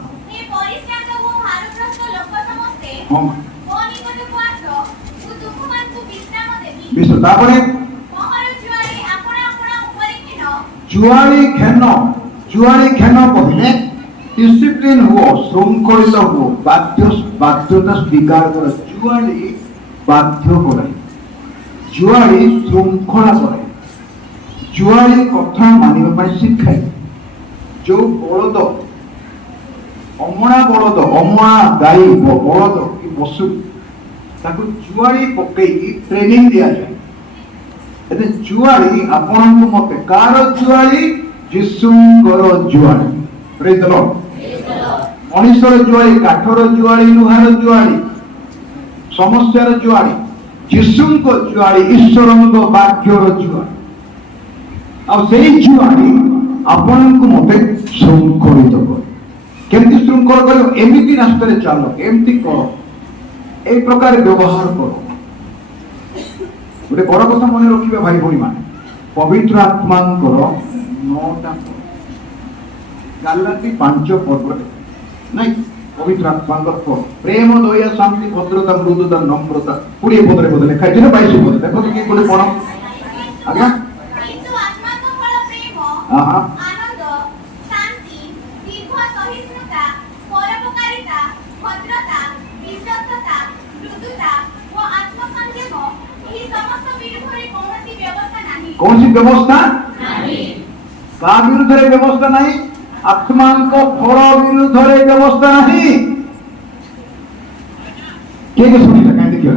विश्व तापरे जुआरी खेन कहले डिसिप्लिन हुओ श्रृंखलित हुओ बाध्यता स्वीकार कर जुआरी बाध्य करे जुआरी श्रृंखला करे जुआरी कथा मानिबा पई शिखाए जो बलद अमणा गाई बलद कि पशु ताकू जुआरी पकई ट्रेनिंग दिया जाए। एते जुआरी आपण को मते कार जुआरी जिसुंकर जुआरी प्रेज द लॉर्ड। मनुष्यर जुआरी काठर जुआरी लुहार जुआरी समस्यार जुआरी जिसुंक जुआरी ईश्वरंक वाक्यर जुआरी आ सेही जुआरी आपण को मते श्रृंखलित कर केमती श्रृंखल कर एमिति रास्ता रे चलो एमिति करो ए प्रकार व्यवहार करो। गोटे बड़ कथा मन रखिबा भाई भौणी मान पवित्र आत्मांकर 9टा गालाती 5 पद नहीं पवित्र आत्मांकर प्रेम दया शांति भद्रता मृदुता नम्रता 20 पद रे बोले लिखा है 22 पद देखो कि गोटे पढ़ो आज्ञा किंतु आत्मा को फल प्रेम हां आनंद शांति दीर्घ सहिष्णुता परोपकारिता भद्रता विश्वस्तता मृदुता व आत्मसंयम ଏହି ସମସ୍ତ ବିରୁଦ୍ଧରେ କୌଣସି ବ୍ୟବସ୍ଥା ନାହିଁ। କୌଣସି ବ୍ୟବସ୍ଥା ନାହିଁ କା ବିରୁଦ୍ଧରେ ବ୍ୟବସ୍ଥା ନାହିଁ आत्मांक फल विरुद्धरे व्यवस्था नहीं। के सुनिला कहीं देखियो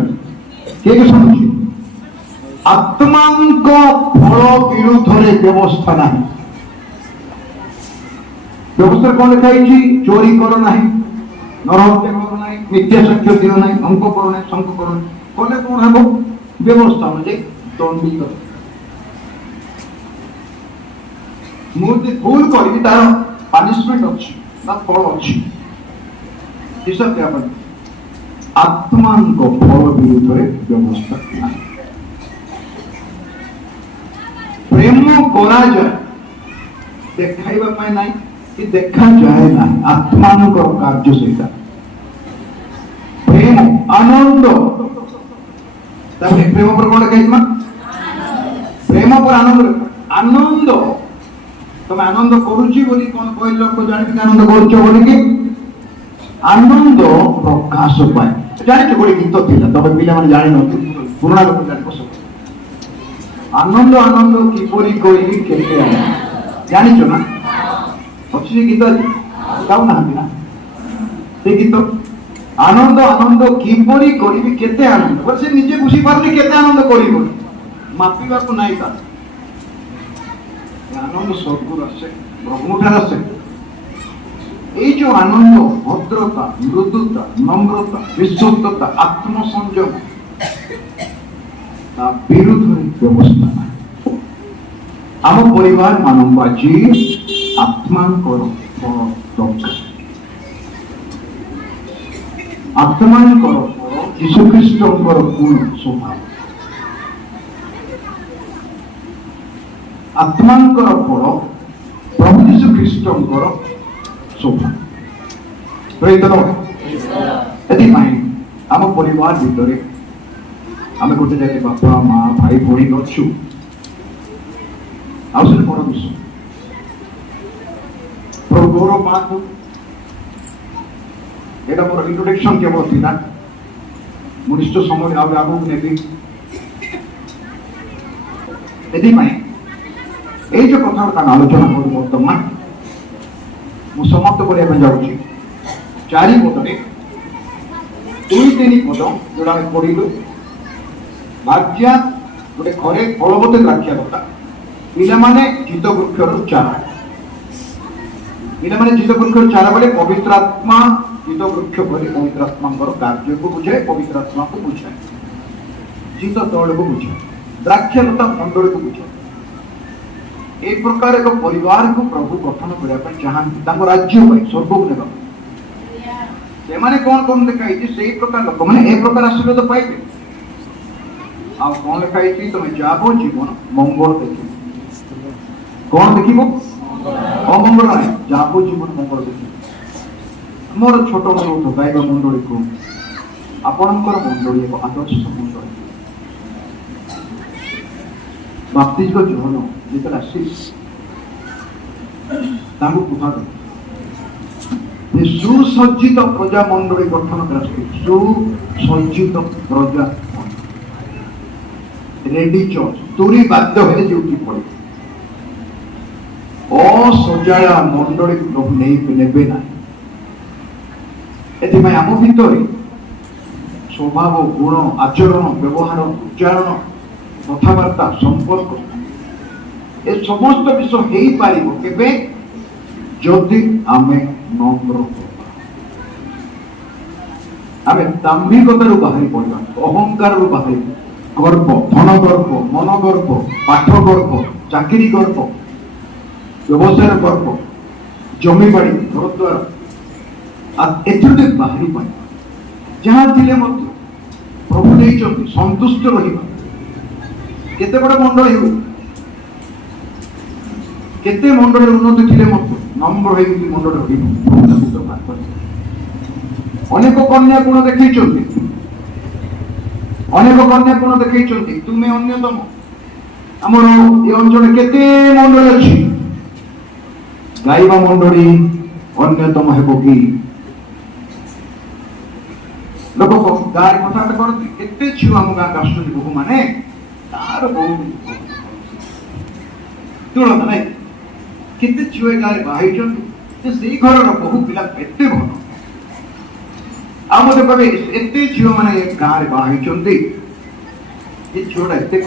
के सुनुची आत्मांक फल विरुद्धरे व्यवस्था नहीं। व्यवस्था कौन लिखा है चोरी करो नहीं नरहत्या करो नहीं मिथ्या साक्ष्य दियो नहीं अंक करो नहीं शंक करो नहीं कले कौन हम व्यवस्था अनुଯାୟୀ दंडित मुझे भूल करी तार पनिशमेंट अच्छी ना फल अच्छी हिसाब क्या पर आत्मांक फल विरुद्धरे व्यवस्था नहीं। प्रेम करा जाए देखाइबा पाए नहीं कि देखा जाए ना आत्मांक कार्य सेटा प्रेम आनंद तापर प्रेम पर कोन कहैमा प्रेम पर आनंद आनंद तुम आनंद करूची बोली कौन कोई लोग को जानि कि आनंद करूचो बोली कि आनंद प्रकाश पाए जानि गोटे गीत थिला तबे पिला माने जानि न पुराना लोक जानि कसो आनंद आनंद किपरि कोई केते जानि छ ना अच्छी गीत गाउ ना ना से गीत आनंद आनंद किपरि करिबी केते आनंद पर से निजे खुशी पारनी केते आनंद करिबो मापिबा को नाही ता आनंद स्वर्ग आसे ब्रह्मठार आसे এই যে আনন্দ ভদ্রতা মৃদুতা নম্রতা বিশ্বস্ততা আত্মসংযম তা বিরোধী ব্যবস্থা নাই। ଆମ ପରିବାର ମାନଙ୍କ ଆଜି ଆତ୍ମାଙ୍କର ଫଳ ଦରକାର। ଆତ୍ମାଙ୍କର ଫଳ ଯୀଶୁଖ୍ରୀଷ୍ଟଙ୍କର ଗୁଣ ସ୍ୱଭାବ आत्मांकर फल प्रभु यीशु ख्रीष्टंकर स्वभाव प्रेज द लॉर्ड। एति माइ आम परिवार भितरे आमे गोटे जाके बापा माँ भाई भौणी अछु आउसे बड़ विषय प्रभु गौरव पातु एटा मोर इंट्रोडक्शन केवल थिला मु निश्चय समय आगु नेबी एति माइ এই যে কথাটা আলোচনা করব বর্তমান মু সমাপ্ত করিয়া যাচ্ছি 4 পদরে 2-3 পদ যেটা আমি পড়িলু ଭାର୍ଯ୍ୟା ଗୋଟେ ଘରେ ଫଳବତୀ ରଖିବା କଥା। ପିଲାମାନେ ଜିତ ବୃକ୍ଷର ଚାରା, ପିଲାମାନେ ଜିତ ବୃକ୍ଷର ଚାରା ବୋଲେ ପବିତ୍ର ଆତ୍ମା ଜିତ ବୃକ୍ଷ ବୋଲି ପବିତ୍ର ଆତ୍ମାଙ୍କର କାର୍ଯ୍ୟକୁ ବୁଝାଏ, ପବିତ୍ର ଆତ୍ମାକୁ ବୁଝାଏ, ଜିତ ତୈଳକୁ ବୁଝାଏ, ଦ୍ରାକ୍ଷଲତା ମଣ୍ଡଳୀକୁ ବୁଝାଏ। এই প্রকার এক পরিবারକୁ প্রভু গঠন କରିବା ପାଇଁ ଚାହାନ୍ତି ତାଙ୍କ ରାଜ୍ୟ ପାଇଁ ସ୍ୱର୍ଗକୁ ନେବା ପାଇଁ। ସେମାନେ କଣ କଣ ଲେଖା ହେଇଛି ସେଇ ପ୍ରକାର ଲୋକମାନେ ଏ ପ୍ରକାର ଆଶୀର୍ବାଦ ପାଇବେ। ଆଉ କଣ ଲେଖା ହେଇଛି ତମେ ଯାବ ଜୀବନ ମଙ୍ଗଳ ଦେଖିବ। କଣ ଦେଖିବ? ଅମଙ୍ଗଳ ନାହିଁ, ଯାବ ଜୀବନ ମଙ୍ଗଳ ଦେଖିବ। ମୋର ଛୋଟ ମଣ୍ଡଳ ଗାଇବା ମଣ୍ଡଳୀକୁ ଆପଣଙ୍କର ମଣ୍ଡଳୀ ଏକ ଆଦର୍ଶ ମଣ୍ଡଳୀ। ବାପ୍ତିସ୍ମ ଜୋହନ ଯେତେବେଳେ ଆସିଛି ତାଙ୍କୁ କୁହାଗଲା ସୁସଜ୍ଜିତ ପ୍ରଜା ମଣ୍ଡଳୀ ଗଠନ କରାଯାଏ। ସୁସଜ୍ଜିତ ପ୍ରଜା ରେଡି ଚର୍ଚ୍ଚ ତୁରି ବାଧ୍ୟ ହେଲେ ଯୋଉଠି ପଡେ ଅସଜାଳା ମଣ୍ଡଳୀକୁ ପ୍ରଭୁ ନେବେ ନାହିଁ। ଏଥିପାଇଁ ଆମ ଭିତରେ ସ୍ୱଭାବ, ଗୁଣ, ଆଚରଣ, ବ୍ୟବହାର, ଉଚ୍ଚାରଣ, କଥାବାର୍ତ୍ତା, ସମ୍ପର୍କ ଏ ସମସ୍ତ ବିଷୟ ହେଇପାରିବ କେବେ? ଯଦି ଆମେ ନମ୍ର ହେବା, ଆମେ ଦାମ୍ଭିକତାରୁ ବାହାରି ପଡ଼ିବା, ଅହଙ୍କାରରୁ ବାହାରି, ଗର୍ବ, ଧନ ଗର୍ବ, ମନ ଗର୍ବ, ପାଠ ଗର୍ବ, ଚାକିରି ଗର୍ବ, ବ୍ୟବସାୟ ଗର୍ବ, ଜମିବାଡ଼ି, ଘରଦ୍ୱାର ଏଥିରୁ ବାହାରି ପାରିବା। ଯାହା ଥିଲେ ମଧ୍ୟ ପ୍ରଭୁ ଦେଇଛନ୍ତି ସନ୍ତୁଷ୍ଟ ରହିବା। କେତେ ବଡ଼ ମଣ୍ଡଳୀ ହେଉ, କେତେ ମଣ୍ଡଳୀର ଉନ୍ନତି ଥିଲେ ମଧ୍ୟ ନମ୍ର ହେଇକି ମଣ୍ଡଳୀ ରହିବ। ଅନେକ କନ୍ୟା ଗୁଣ ଦେଖେଇଛନ୍ତି, ଅନେକ କନ୍ୟା ଗୁଣ ଦେଖେଇଛନ୍ତି, ତୁମେ ଅନ୍ୟତମ। ଆମର ଏ ଅଞ୍ଚଳରେ କେତେ ମଣ୍ଡଳୀ ଅଛି, ଗାଇବା ମଣ୍ଡଳୀ ଅନ୍ୟତମ ହେବ କି? ଲୋକ ଗାଁରେ କଥାବାର୍ତ୍ତା କରନ୍ତି, କେତେ ଝିଅ ଆମ ଗାଁକୁ ଆସୁଛନ୍ତି ବୋହୂ ମାନେ, ତାର ବୋହୂ ତୁଳନା ନାହିଁ। କେତେ ଝିଅ ଏ ଗାଁରେ ବାହା ହେଇଛନ୍ତି ଯେ ସେଇ ଘରର ବହୁ ପିଲା ଏତେ ଭଲ। ଆଉ ମତେ କହିବେ ଏତେ ଝିଅ ମାନେ ଏ ଗାଁରେ ବାହା ହେଇଛନ୍ତି, ଏ ଝିଅଟା ଏତେ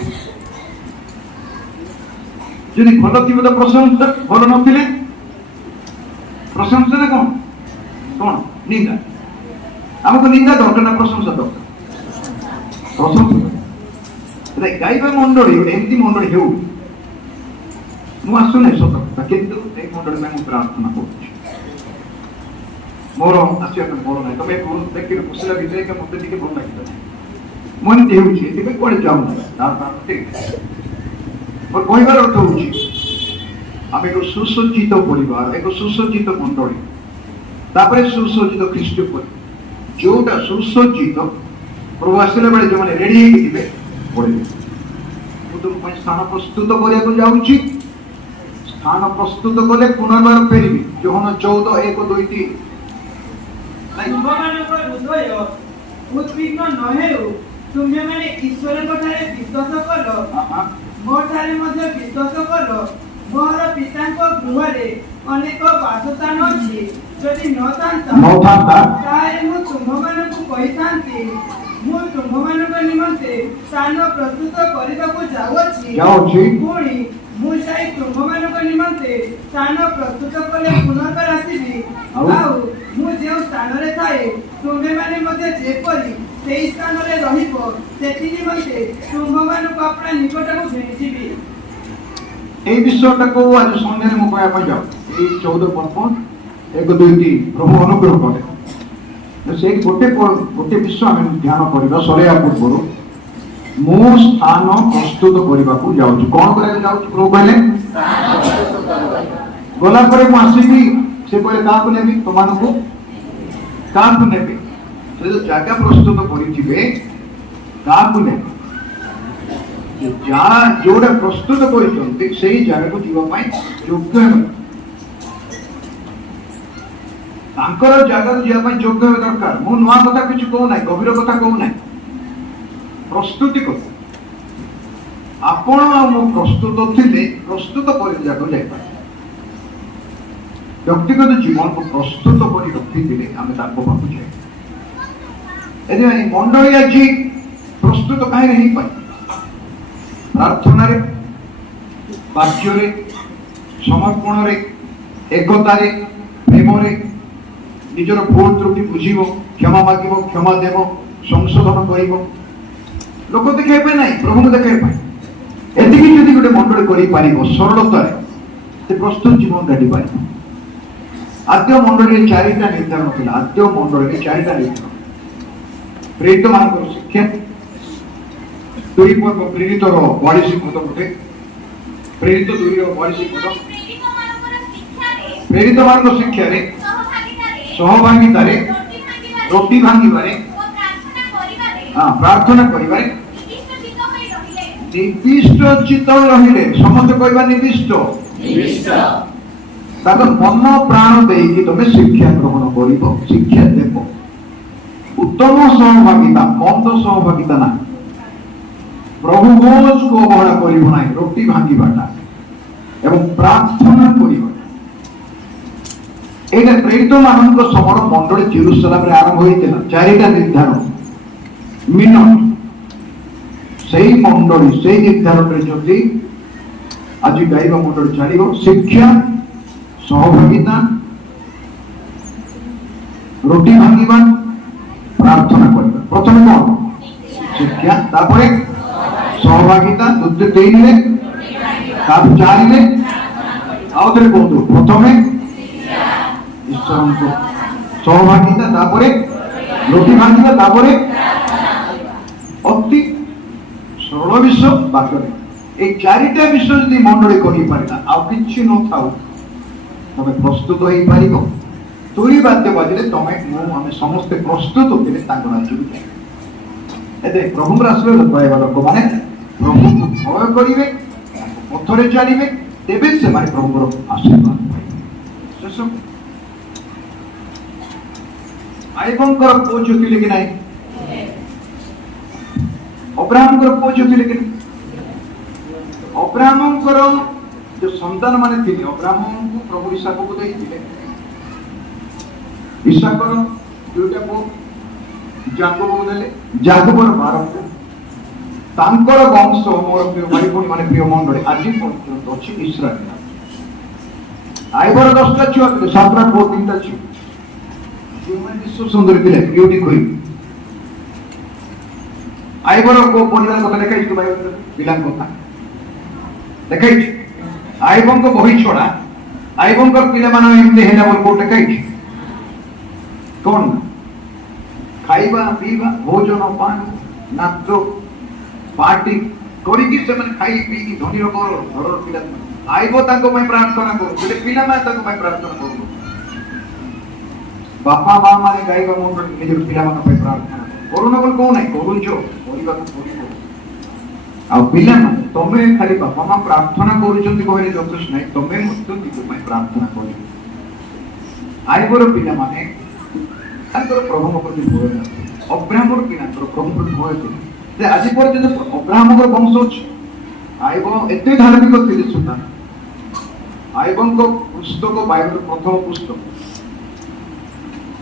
ଯଦି ଭଲ ଥିବ ତ ପ୍ରଶଂସା, ଭଲ ନଥିଲେ ପ୍ରଶଂସା ନା କଣ କଣ ନିନ୍ଦା। ଆମକୁ ନିନ୍ଦା ଦରକାର ନା ପ୍ରଶଂସା ଦରକାର? ପ୍ରଶଂସା। ଗାଇବା ମଣ୍ଡଳୀ ଏମିତି ମଣ୍ଡଳୀ ହେଉ, ମୁଁ ଆସୁନାହିଁ ସତ କଥା, କିନ୍ତୁ ଏଇ ମଣ୍ଡଳୀ ପାଇଁ ମୁଁ ପ୍ରାର୍ଥନା କରୁଛି। ମୋର ଆସିବା ପାଇଁ ଭଲ ନାହିଁ, ତମେ ଦେଖିଲେ ବସିଲା ଭିତରେ ମତେ ଟିକେ ଭଲ ଲାଗିଲା। ମୁଁ ଏମିତି ହେଉଛି, ଏଥିପାଇଁ କୁଆଡେ ଯାଉନାହିଁ। ମୋର କହିବାର ଅର୍ଥ ହଉଛି ଆମେ ଏକ ସୁସଜ୍ଜିତ ପରିବାର, ଏକ ସୁସଜ୍ଜିତ ମଣ୍ଡଳୀ, ତାପରେ ସୁସଜ୍ଜିତ ଖ୍ରୀଷ୍ଟ ପରିବାର। ଯୋଉଟା ସୁସଜ୍ଜିତ ପ୍ରଭୁ ଆସିଲା ବେଳେ ଯୋଉମାନେ ରେଡି ହେଇକି ଥିବେ ପଢିବେ। ମୁଁ ତୁମ ପାଇଁ ସ୍ଥାନ ପ୍ରସ୍ତୁତ କରିବାକୁ ଯାଉଛି, ସ୍ଥାନ ପ୍ରସ୍ତୁତ କଲେ ପୁନର୍ବାର ଫେରିବି। ଯୋହନ 14:1-2-3। ତୁମମାନଙ୍କ ହୃଦୟ ଉଦ୍ବିଗ୍ନ ନ ହେଉ, ତୁମେମାନେ ଈଶ୍ୱରଙ୍କ ଠାରେ ବିଶ୍ୱାସ କର, ମୋ ଠାରେ ମଧ୍ୟ ବିଶ୍ୱାସ କର। ମୋର ପିତାଙ୍କ ଗୃହରେ ଅନେକ ବାସସ୍ଥାନ ଅଛି, ଯଦି ନଥାନ୍ତା ତାହେଲେ ମୁଁ ତୁମମାନଙ୍କୁ କହିଥାନ୍ତି। ମୁଁ ତୁମମାନଙ୍କ ନିମନ୍ତେ ସ୍ଥାନ ପ୍ରସ୍ତୁତ କରିବାକୁ ଯାଉଛି। ପୁଣି ମୁଁ ଯାଇ ତୁମମାନଙ୍କ ନିମନ୍ତେ ସ୍ଥାନ ପ୍ରସ୍ତୁତ କଲେ ପୁନର୍ବାର ଆସିବି। ଆଉ ମୁଁ ଯେଉଁ ସ୍ଥାନରେ ଥାଏ, ତୁମେମାନେ ମଧ୍ୟ ଯେପରି ସେଇ ସ୍ଥାନରେ ରହିବ, ସେଥି ନିମନ୍ତେ ତୁମମାନଙ୍କୁ ଆପଣା ନିକଟକୁ ଘେନିଯିବି। এই বিষয়টাকে আজ সন্ধ্যায় ମୁଁ କହିବା ପାଇଁ ଯାଉଛି। এই 14:1-2-3 ପ୍ରଭୁ ଅନୁଗ୍ରହ କଲେ। ସେଇ ଗୋଟେ ବିଷୟ ଆମେ ଧ୍ୟାନ କରିବା ସରେଇବା ପୂର୍ବରୁ, ମୁଁ ସ୍ଥାନ ପ୍ରସ୍ତୁତ କରିବାକୁ ଯାଉଛି। କଣ କରିବାକୁ ଯାଉଛି ପ୍ରଭୁ କହିଲେ? ଗଲା ପରେ ମୁଁ ଆସିବି, ସେ କହିଲେ କାହାକୁ ନେବି? ତମାନଙ୍କୁ। କାହାକୁ ନେବି? ସେ ଯୋଉ ଜାଗା ପ୍ରସ୍ତୁତ କରିଥିବେ କାହାକୁ ନେବି? ଯାହା ଯୋଉଟା ପ୍ରସ୍ତୁତ କରିଛନ୍ତି ସେଇ ଜାଗାକୁ ଯିବା ପାଇଁ ଯୋଗ୍ୟ ହେବେ। ତାଙ୍କର ଜାଗାକୁ ଯିବା ପାଇଁ ଯୋଗ୍ୟ ହେବା ଦରକାର। ମୁଁ ନୂଆ କଥା କିଛି କହୁନାହିଁ, ଗଭୀର କଥା କହୁନାହିଁ, ପ୍ରସ୍ତୁତି କଥା। ଆପଣ ଆଉ ମୁଁ ପ୍ରସ୍ତୁତ ଥିଲେ ପ୍ରସ୍ତୁତ କରି ଜାଗାକୁ ଯାଇପାରିବେ। ବ୍ୟକ୍ତିଗତ ଜୀବନକୁ ପ୍ରସ୍ତୁତ କରି ରଖିଥିଲେ ଆମେ ତାଙ୍କ ପାଖକୁ ଯାଇ। ଏଥିପାଇଁ ମଣ୍ଡଳୀ ଆଜି ପ୍ରସ୍ତୁତ କାହିଁକି ହେଇପାରିବ? ପ୍ରାର୍ଥନାରେ, ବାକ୍ୟରେ, ସମର୍ପଣରେ, ଏକତାରେ, ପ୍ରେମରେ ନିଜର ଭୁଲ ତ୍ରୁଟି ବୁଝିବ, କ୍ଷମା ମାଗିବ, କ୍ଷମା ଦେବ, ସଂଶୋଧନ କରିବ, ଲୋକ ଦେଖାଇବା ପାଇଁ ନାହିଁ, ପ୍ରଭୁଙ୍କୁ ଦେଖାଇବା ପାଇଁ। ଏତିକି ଯଦି ଗୋଟେ ମଣ୍ଡଳୀ କରିପାରିବ ସରଳତାରେ, ସେ ପ୍ରସ୍ତୁତ ଜୀବନ କାଟି ପାରିବ। ଆଦ୍ୟ ମଣ୍ଡଳୀରେ ଚାରିଟା ନିର୍ଦ୍ଧାରଣ ଥିଲା। ଆଦ୍ୟ ମଣ୍ଡଳୀରେ ଚାରିଟା ନିର୍ଦ୍ଧାରଣ। ପ୍ରେରିତ ମାନଙ୍କର ଶିକ୍ଷା, ଦୁଇ ପର୍ବ ପ୍ରେରିତର 42 ପଦ ଗୋଟେ, ପ୍ରେରିତ 2ର 42 ପଦ, ପ୍ରେରିତ ମାନଙ୍କ ଶିକ୍ଷାରେ, ସହଭାଗିତାରେ, ରୋଟି ଭାଙ୍ଗିବାରେ, ପ୍ରାର୍ଥନା କରିବାରେ ନିର୍ଦ୍ଦିଷ୍ଟ ଚିତ୍ତ ରହିଲେ, ସମସ୍ତେ କହିବା ନିର୍ଦ୍ଦିଷ୍ଟ, ତାଙ୍କ ମନ ପ୍ରାଣ ଦେଇକି ତମେ ଶିକ୍ଷା ଗ୍ରହଣ କରିବ, ଶିକ୍ଷା ଦେବ। ଉତ୍ତମ ସହଭାଗିତା, ମନ୍ଦ ସହଭାଗିତା ନାହିଁ। ପ୍ରଭୁ ବୋଝକୁ ଅବହେଳା କରିବ ନାହିଁ, ରୋଟି ଭାଙ୍ଗିବାଟା ଏବଂ ପ୍ରାର୍ଥନା କରିବା। ଏଇଟା ପ୍ରେରିତ ମାନଙ୍କ ସମର ମଣ୍ଡଳୀ ଜେରୁସାଲେମରେ ଆରମ୍ଭ ହୋଇଥିଲା। ଚାରିଟା ନିର୍ଦ୍ଧାରଣ ମିନଟ, ସେଇ ମଣ୍ଡଳୀ ସେଇ ନିର୍ଦ୍ଧାରଣରେ ଯଦି ଆଜି ଗାଇବା ମଣ୍ଡଳୀ ଚାଲିବ, ଶିକ୍ଷା, ସହଭାଗିତା, ରୋଟି ଭାଙ୍ଗିବା, ପ୍ରାର୍ଥନା କରିବା। ପ୍ରଥମେ କଣ? ଶିକ୍ଷା, ତାପରେ ସହଭାଗିତା, ଦ୍ୱିତୀୟ 3ରେ, ତାପରେ 4ରେ, ଆଉ ଥରେ କୁହନ୍ତୁ, ପ୍ରଥମେ ଈଶ୍ୱରଙ୍କ ସହଭାଗିତା, ତାପରେ ରୋଟି ଭାଙ୍ଗିବା, ତାପରେ ଅତି ସରଳ ବିଷୟ ବାକ୍ୟରେ। এই চারিটা বিষয় যদি মন্ডলী করিপারিলা, ଆଉ କିଛି ନଥାଉ, ତମେ ପ୍ରସ୍ତୁତ ହେଇପାରିବ। ତୁଳି ବାଦ୍ୟ ବାଜିଲେ ତମେ ମୁଁ ଆମେ ସମସ୍ତେ ପ୍ରସ୍ତୁତ ଥିଲେ ତାଙ୍କ ରାଜ୍ୟକୁ ଯାଇ। ଏତେ ପ୍ରଭୁଙ୍କର ଆଶୀର୍ବାଦ ପାଇବା ଲୋକମାନେ ପ୍ରଭୁଙ୍କୁ ଭୟ କରିବେ, ପଥରେ ଚାଲିବେ, ତେବେ ସେମାନେ ପ୍ରଭୁଙ୍କର ଆଶୀର୍ବାଦ ପାଇବେ। ଶେଷ ଆଇବଙ୍କର ପୁଅ ଝିଅ ଥିଲେ କି ନାହିଁ? ଅବ୍ରାହମଙ୍କର ପୁଅ ଝିଅ ଥିଲେ କି ନାହିଁ? ଅବ୍ରାହମଙ୍କର ଯୋଉ ସନ୍ତାନ ମାନେ ଥିଲେ, ଅବ୍ରାହମଙ୍କୁ ପ୍ରଭୁ ଇସାକକୁ ଦେଇଥିଲେ। ଇସାକର ଦୁଇଟା ପୁଅ ଯାକୋବକୁ ଦେଲେ, ଯାକୋବର 12 ପୁଅ। ତାଙ୍କର ବଂଶ, ମୋର ପ୍ରିୟ ଭାଇ ଭଉଣୀ ମାନେ, ପ୍ରିୟ ମଣ୍ଡଳୀ, ଆଜି ପର୍ଯ୍ୟନ୍ତ ଅଛି ଇସ୍ରାଏଲ। ଆଇବର 10ଟା ଛୁଆ ଥିଲେ, 7ଟା ପୁଅ 3ଟା ଝିଅ। ଯେଉଁମାନେ ବିଶ୍ୱ ସୁନ୍ଦରୀ ଥିଲେ, ବିଉଟି କୁଇନ୍। ଆଇବର କୋଉ ପରିବାର କଥା ଲେଖାଇଛି ବାଇବଲରେ? ପିଲାଙ୍କ କଥା ଲେଖାଇଛି। ଆଇବଙ୍କ ବହି ଛଡା ଆଇବଙ୍କର ପିଲାମାନେ ଏମିତି ହେଲା ବୋଲି କୋଉ ଲେଖାଇଛି? କଣ? ଖାଇବା ପିଇବା, ଭୋଜନ ପାନ, ନାଚ ପାର୍ଟି କରିକି ସେମାନେ ଖାଇ ପିଇକି ଧନୀର ଘରର ପିଲା। ଆଇବ ତାଙ୍କ ପାଇଁ ପ୍ରାର୍ଥନା କରୁଥିଲେ, ପିଲାମାନେ ତାଙ୍କ ପାଇଁ ପ୍ରାର୍ଥନା କରୁଥିଲେ। ବାପା ମା ମାନେ ଗାଇବା ମଣ୍ଡଳୀ ନିଜର ପିଲାମାନଙ୍କ ପାଇଁ ପ୍ରାର୍ଥନା କରୁନ ବୋଲି କହୁନାହିଁ, କରୁଛ, କରିବାକୁ ପଡିବ। ଆଉ ପିଲାମାନେ, ତମେ ଖାଲି ବାପା ମା ପ୍ରାର୍ଥନା କରୁଛନ୍ତି କହିଲେ ଯଥେଷ୍ଟ ନାହିଁ, ତମେ ମଧ୍ୟ ନିଜ ପାଇଁ ପ୍ରାର୍ଥନା କରିବ। ଆଇବର ପିଲାମାନେ ତାଙ୍କର ପ୍ରଭୁଙ୍କ ପ୍ରତି ଭୟ ନଥିଲା। ଅବ୍ରାହମର ପିଲାଙ୍କର ପ୍ରଭୁ ପ୍ରତି ଭୟ ଥିଲା। ଯେ ଆଜି ପର୍ଯ୍ୟନ୍ତ ଅବ୍ରାହମଙ୍କର ବଂଶ ଅଛି। ଆଇବ ଏତେ ଧାର୍ମିକ ଥିଲେ ସୁଦ୍ଧା ଆଇବଙ୍କ ପୁସ୍ତକ ବାଇବଲର ପ୍ରଥମ ପୁସ୍ତକ,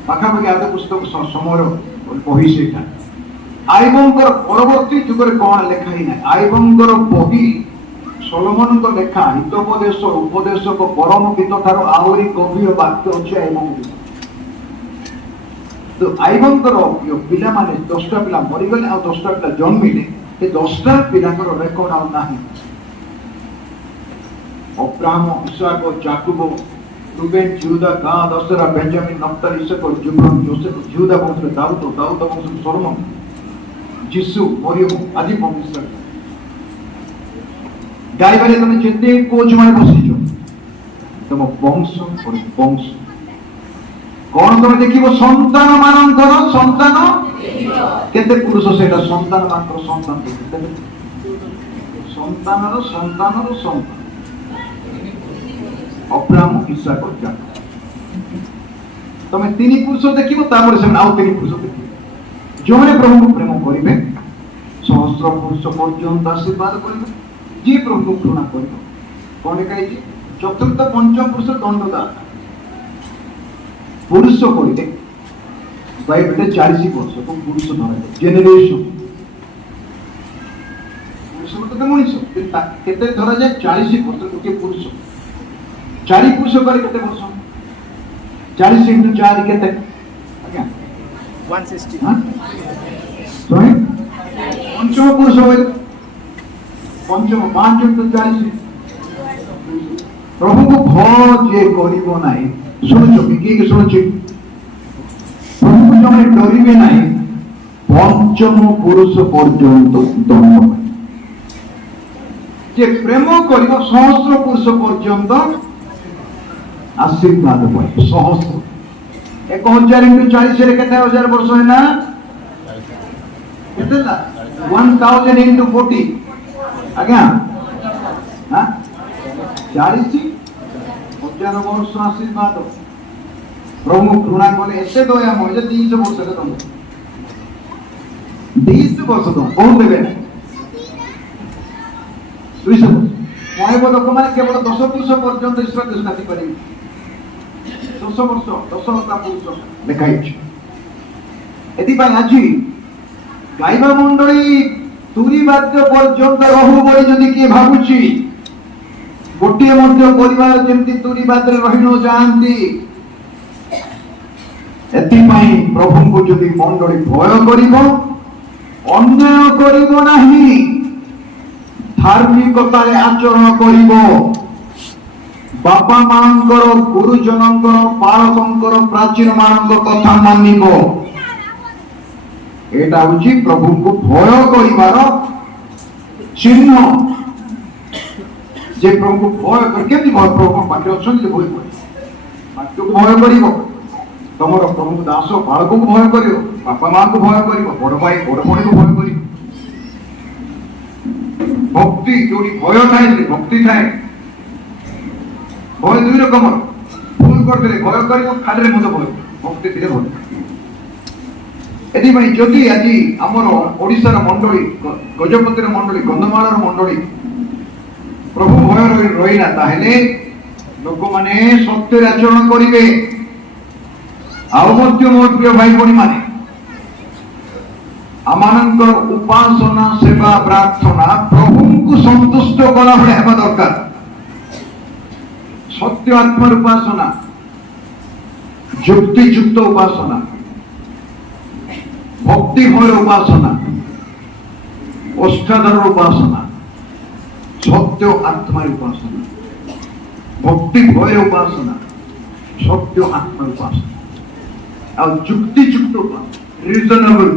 ପାଖାପାଖି ଆଦ ପୁସ୍ତକ ସମୟର ବହି ସେଇଟା। ଆଇବଙ୍କର ପରବର୍ତ୍ତୀ ଯୁଗରେ କଣ ଲେଖା ହେଇନାହିଁ। ଆଇବଙ୍କର ବହି ସଲୋମନଙ୍କ ଲେଖା ହିତୋପଦେଶ, ଉପଦେଶକ, ପରମ ଗୀତ ଠାରୁ ଆହୁରି ଗଭୀର ବାକ୍ୟ ଅଛି ଆଇବଙ୍କ ଗୀତ। ତ ଆଇବଙ୍କର ପିଲାମାନେ 10ଟା ପିଲା ମରିଗଲେ, ଆଉ 10ଟା ପିଲା ଜନ୍ମିଲେ। ଏ 10ଟା ପିଲାଙ୍କର ରେକର୍ଡ ଆଉ ନାହିଁ। Abraham, Isaac, Jacob, Reuben, Judah, Gad, Asher, Benjamin, Naphtali, Issachar, Zebulun, Joseph, Judah ବଂଶରେ ଦାଉଦ, ଦାଉଦ ବଂଶରେ ସଲୋମନ, ଯିଶୁ, ମରିୟମ ଆଦି ବଂଶ। ଗାଇବାରେ ତମେ ଯେତେ କୋଚ ମାନେ ବସିଛ, ତମ ବଂଶ ବଂଶ କଣ ତମେ ଦେଖିବ? ସନ୍ତାନ ମାନଙ୍କର ସନ୍ତାନ କେତେ ପୁରୁଷ, ସେଇଟା ସନ୍ତାନ ମାନଙ୍କର ସନ୍ତାନ, ସନ୍ତାନର ସନ୍ତାନର ସନ୍ତାନ। Abraham, Isaac, ଯାକୋବ। ତମେ 3 ପୁରୁଷ ଦେଖିବ, ତାପରେ ସେମାନେ ଆଉ 3 ପୁରୁଷ ଦେଖିବେ। ଯେଉଁମାନେ ପ୍ରଭୁଙ୍କୁ ପ୍ରେମ କରିବେ, ସହସ୍ର ପୁରୁଷ ପର୍ଯ୍ୟନ୍ତ ଆଶୀର୍ବାଦ କରିବେ। ଯିଏ ପ୍ରଭୁଙ୍କୁ ଘୃଣା କରିବ, କଣ ଲେଖାଇଛି? ଚତୁର୍ଥ ପଞ୍ଚମ ପୁରୁଷ ଦଣ୍ଡଦାତା। ପୁରୁଷ କହିଲେ ବାଇବଲରେ 40 ବର୍ଷକୁ ପୁରୁଷ ଧରାଯାଏ। ଜେନେରେସନ ପୁରୁଷ ମଣିଷ କେତେ ଧରାଯାଏ 40% ଗୋଟିଏ ପୁରୁଷ 4 ପୁରୁଷ କରି କେତେ ବର୍ଷ 40 × 4 କେତେ ଆଜ୍ଞା 160 ଶହେ ପଞ୍ଚମ ପୁରୁଷ ହୁଏ ପଞ୍ଚମ 5 × 40 ପ୍ରଭୁଙ୍କୁ ଭୟ ଯିଏ କରିବ ନାହିଁ ଶୁଣୁଛ କିଏ ଶୁଣୁଛି ପ୍ରଭୁଙ୍କୁ ଜଣେ ଡରିବେ ନାହିଁ ପଞ୍ଚମ ପୁରୁଷ ପର୍ଯ୍ୟନ୍ତ ଦଣ୍ଡ ଯେ ପ୍ରେମ କରିବ ସହସ୍ର ପୁରୁଷ ପର୍ଯ୍ୟନ୍ତ ଆଶୀର୍ବାଦ ପାଇବ ସହସ୍ର 1000 × 40 ରେ କେତେ ହଜାର ବର୍ଷ ହେଲା କେତେ 1000 × 40 ଆଜ୍ଞା 40,000 ବର୍ଷ ଆଶୀର୍ବାଦ ପ୍ରଭୁ ଘୃଣା କଲେ ଏତେ ଦୟାମୟ ଯେ 200 ବର୍ଷରେ ଦଣ୍ଡ 200 ବର୍ଷ ତ ବହୁତ ଦେବେ 200 ବର୍ଷ କହିବ ଲୋକମାନେ କେବଳ 10 ପୁରୁଷ ପର୍ଯ୍ୟନ୍ତ ଈଶ୍ୱର ଦେଶନାଥୀ କରିବେ 10 ବର୍ଷ 10ଟା ପୁରୁଷ ଲେଖାଇଛି ଏଥିପାଇଁ ଆଜି ଗାଇବା ମଣ୍ଡଳୀ ତୁରୀ ବାଦ୍ୟ ପର୍ଯ୍ୟନ୍ତ ରହୁ ବୋଲି ଯଦି କିଏ ଭାବୁଛି ଗୋଟିଏ ମଧ୍ୟ ପରିବାର ଯେମିତି ତୁରୀ ବାଦ୍ୟରେ ରହି ନ ଯାଆନ୍ତି ଏଥିପାଇଁ ପ୍ରଭୁଙ୍କୁ ଯଦି ମଣ୍ଡଳୀ ଭୟ କରିବ ଅନ୍ୟାୟ କରିବ ନାହିଁ ଧାର୍ମିକତାରେ ଆଚରଣ କରିବ ବାପା ମାଙ୍କର ଗୁରୁଜନଙ୍କର ପାଳକଙ୍କର ପ୍ରାଚୀନ ମାନଙ୍କ କଥା ମାନିବ ଏଇଟା ହଉଛି ପ୍ରଭୁଙ୍କୁ ଭୟ କରିବାର ଚିହ୍ନ ଯେ ପ୍ରଭୁଙ୍କୁ ଭୟ କରି କେମିତି ଭୟ ପ୍ରଭୁ ପାଖରେ ଅଛନ୍ତି ଯେ ଭୟ କରିବ ବାକ୍ୟକୁ ଭୟ କରିବ ତମର ପ୍ରଭୁ ଦାସ ବାଳକଙ୍କୁ ଭୟ କରିବ ବାପା ମାଙ୍କୁ ଭୟ କରିବ ବଡ ଭାଇ ବଡ ଭଉଣୀକୁ ଭୟ କରିବ ଭକ୍ତି ଯୋଉଠି ଭୟ ଥାଏ ସେଠି ଭକ୍ତି ଥାଏ ଭୟ 2 ରକମର ଭୁଲ କରିଦେଲେ ଭୟ କରିବ ଖାଲିରେ ମତେ ଭୟ ଭକ୍ତି ଥିଲେ ଭୟ ଏଥିପାଇଁ ଯଦି ଆଜି ଆମର ଓଡ଼ିଶାର ମଣ୍ଡଳୀ ଗଜପତିର ମଣ୍ଡଳୀ କନ୍ଧମାଳର ମଣ୍ଡଳୀ ପ୍ରଭୁ ଭୟ ରହିଲା ତାହେଲେ ଲୋକମାନେ ସତ୍ୟରେ ଆଚରଣ କରିବେ ଆଉ ମଧ୍ୟ ମୋ ପ୍ରିୟ ଭାଇ ଭଉଣୀ ମାନେ ଆମମାନଙ୍କର ଉପାସନା ସେବା ପ୍ରାର୍ଥନା ପ୍ରଭୁଙ୍କୁ ସନ୍ତୁଷ୍ଟ କଲା ଭଳି ହେବା ଦରକାର ସତ୍ୟ ଆତ୍ମାର ଉପାସନା ଯୁକ୍ତିଯୁକ୍ତ ଉପାସନା ଭକ୍ତି ଭୟର ଉପାସନା ଅଷ୍ଟାଦର ଉପାସନା ସତ୍ୟ ଆତ୍ମାର ଉପାସନା ଭକ୍ତି ଭୟର ଉପାସନା ସତ୍ୟ ଆତ୍ମାର ଉପାସନା ଆଉ ଯୁକ୍ତିଯୁକ୍ତ ରିଜନେବଲ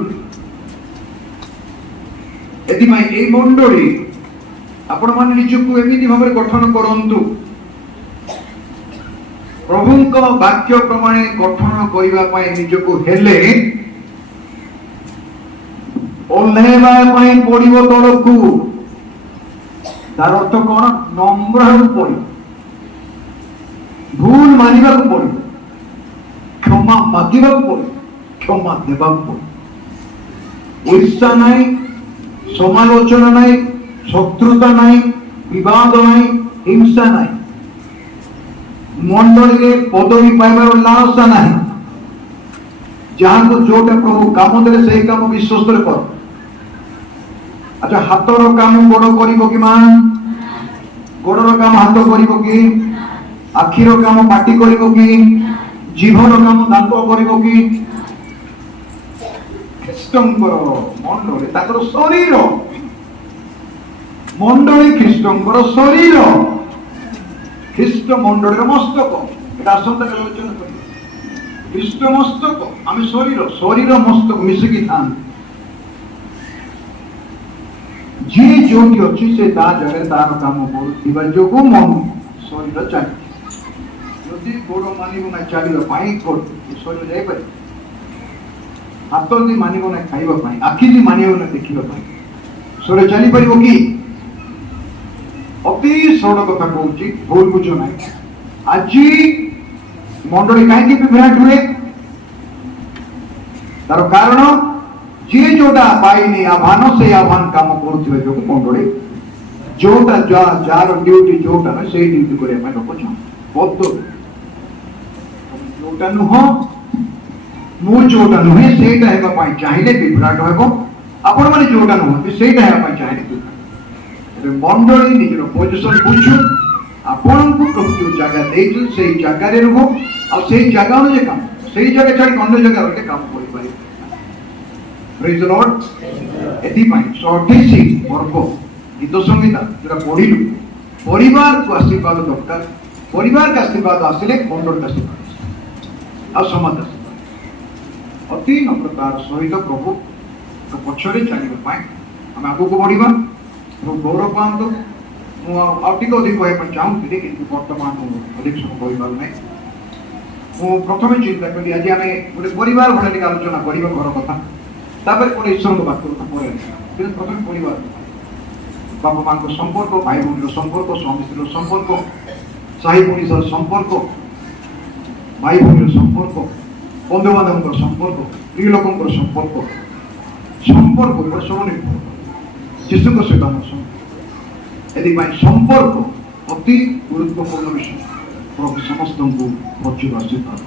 ଏଥିପାଇଁ এই ମଣ୍ଡଳୀ ଆପଣମାନେ ନିଜକୁ ଏମିତି ଭାବରେ ଗଠନ କରନ୍ତୁ ପ୍ରଭୁଙ୍କ ବାକ୍ୟ ପ୍ରମାଣେ ଗଠନ କରିବା ପାଇଁ ନିଜକୁ ହେଲେ ଓହ୍ଲାଇବା ପାଇଁ ପଡିବ ତଳକୁ ତାର ଅର୍ଥ କଣ ନମ୍ର ହେବାକୁ ପଡିବ ଭୁଲ ମାନିବାକୁ ପଡିବ କ୍ଷମା ମାଗିବାକୁ ପଡିବ କ୍ଷମା ଦେବାକୁ ପଡିବ ଈର୍ଷା ନାହିଁ ସମାଲୋଚନା ନାହିଁ ଶତ୍ରୁତା ନାହିଁ ବିବାଦ ନାହିଁ ହିଂସା ନାହିଁ ମଣ୍ଡଳୀରେ ପଦବୀ ପାଇବାର ଲାଳସା ନାହିଁ ଯାହାକୁ ଯୋଉଟା ପ୍ରଭୁ କାମ ଦେଲେ ସେଇ କାମ ବିଶ୍ୱସ୍ତରେ କର ଆଚ୍ଛା ହାତର କାମ ଗୋଡ କରିବ କି ମା ଗୋଡର କାମ ହାତ କରିବ କି ଆଖିର କାମ ପାଟି କରିବ କି ଜିଭର କାମ ଦାନ୍ତ କରିବ କି ଖ୍ରୀଷ୍ଟଙ୍କର ମଣ୍ଡଳୀ ତାଙ୍କର ଶରୀର ମଣ୍ଡଳୀ ଖ୍ରୀଷ୍ଟଙ୍କର ଶରୀର ଖ୍ରୀଷ୍ଟ ମଣ୍ଡଳୀର ମସ୍ତକ এটা ଆସନ୍ତାକାଲି ଆଲୋଚନା କରିବା ଖ୍ରୀଷ୍ଟ ମସ୍ତକ ଆମେ ଶରୀର ମସ୍ତକ ମିଶିକି ଥାନ୍ତି ଯିଏ ଯୋଉଠି ଅଛି ସେ ତା ଜାଗାରେ ତାର କାମ କରୁଥିବା ଯୋଗୁଁ ମନ ଶରୀର ଚାଲିଛି ଯଦି ଗୋଡ ମାନିବ ନା ଚାଲିବା ପାଇଁ ଶରୀର ଯାଇପାରେ ହାତ ଯଦି ମାନିବ ନା ଖାଇବା ପାଇଁ ଆଖି ଯଦି ମାନିବ ନା ଦେଖିବା ପାଇଁ ଶରୀର ଚାଲିପାରିବ କି ଅତି ସରଳ କଥା କହୁଛି ଭୁଲ ବୁଝ ନାହିଁ ଆଜି ମଣ୍ଡଳୀ କାହିଁକି ବିଭ୍ରାଟ ହୁଏ ତାର କାରଣ ଯିଏ ଯୋଉଟା ପାଇନି ଆହ୍ୱାନ ସେଇ ଆହ୍ୱାନ କାମ କରୁଥିବା ଯୋଗୁଁ ମଣ୍ଡଳୀ ଯୋଉଟା ଯାହାର ଡ୍ୟୁଟି ଯୋଉଟା ନୁହେଁ ସେଇ ଡ୍ୟୁଟି କରିବା ପାଇଁ ଲୋକ ଚାହାନ୍ତି ଯୋଉଟା ନୁହଁ ମୁଁ ଯୋଉଟା ନୁହେଁ ସେଇଟା ହେବା ପାଇଁ ଚାହିଁଲେ ବିଭ୍ରାଟ ହେବ ଆପଣମାନେ ଯୋଉଟା ନୁହନ୍ତି ସେଇଟା ହେବା ପାଇଁ ଚାହିଁଲେ ବିଭ୍ରାଟ ମଣ୍ଡଳୀ ନିଜର ପୋଜିସନ ବୁଝୁ ଆପଣଙ୍କୁ ପ୍ରଭୁ ଯୋଉ ଜାଗା ଦେଇଛନ୍ତି ସେଇ ଜାଗାରେ ରୁହ ଆଉ ସେଇ ଜାଗା ଅନୁଯାୟୀ କାମ ସେଇ ଜାଗା ଛାଡ଼ି ଅନ୍ୟ ଜାଗା ଗୋଟେ କାମ କରିପାରିବେ। ପ୍ରେଜ୍ ଦ ଲର୍ଡ। ଏଥିପାଇଁ 28 ପର୍ବ ଗୀତ ସଂହିତା ଯୋଉଟା ପଢିଲୁ ପରିବାରକୁ ଆଶୀର୍ବାଦ ଦରକାର। ପରିବାରକୁ ଆଶୀର୍ବାଦ ଆସିଲେ ମଣ୍ଡଳକୁ ଆଶୀର୍ବାଦ ଆଉ ସମାଜ ଆଶୀର୍ବାଦ ଅତି ନମ୍ରତାର ସହିତ ପ୍ରଭୁ ପଛରେ ଚାଲିବା ପାଇଁ ଆମେ ଆଗକୁ ବଢିବା। ପ୍ରଭୁ ଗୌରବ ପାଆନ୍ତୁ। ମୁଁ ଆଉ ଟିକେ ଅଧିକ କହିବା ପାଇଁ ଚାହୁଁଥିଲି କିନ୍ତୁ ବର୍ତ୍ତମାନ ମୁଁ ଅଧିକ ସମୟ କହିପାରୁନାହିଁ। ମୁଁ ପ୍ରଥମେ ଚିନ୍ତା କଲି ଆଜି ଆମେ ଗୋଟେ ପରିବାର ଭଳିଆ ଟିକେ ଆଲୋଚନା କରିବା ଘର କଥା ତାପରେ ପୁଣି ଈଶ୍ୱରଙ୍କ ବାକ୍ୟ କଥା ପରେ କିନ୍ତୁ ପ୍ରଥମେ ପରିବାର ବାପା ମାଙ୍କ ସମ୍ପର୍କ ଭାଇ ଭଉଣୀର ସମ୍ପର୍କ ସ୍ୱାମୀ ସ୍ତ୍ରୀର ସମ୍ପର୍କ ସାହି ପଡ଼ିଶାର ସମ୍ପର୍କ ଭାଇ ଭଉଣୀର ସମ୍ପର୍କ ବନ୍ଧୁବାନ୍ଧବଙ୍କର ସମ୍ପର୍କ ସ୍ତ୍ରୀ ଲୋକଙ୍କର ସମ୍ପର୍କ ଉପରେ ସବୁ ନିର୍ଭର ଯୀଶୁଙ୍କ ସହିତ ଆମର ସମ୍ପର୍କ। ଏଥିପାଇଁ ସମ୍ପର୍କ ଅତି ଗୁରୁତ୍ୱପୂର୍ଣ୍ଣ ବିଷୟ। ପ୍ରଭୁ ସମସ୍ତଙ୍କୁ ପ୍ରଚୁର ଆଶୀର୍ବାଦ।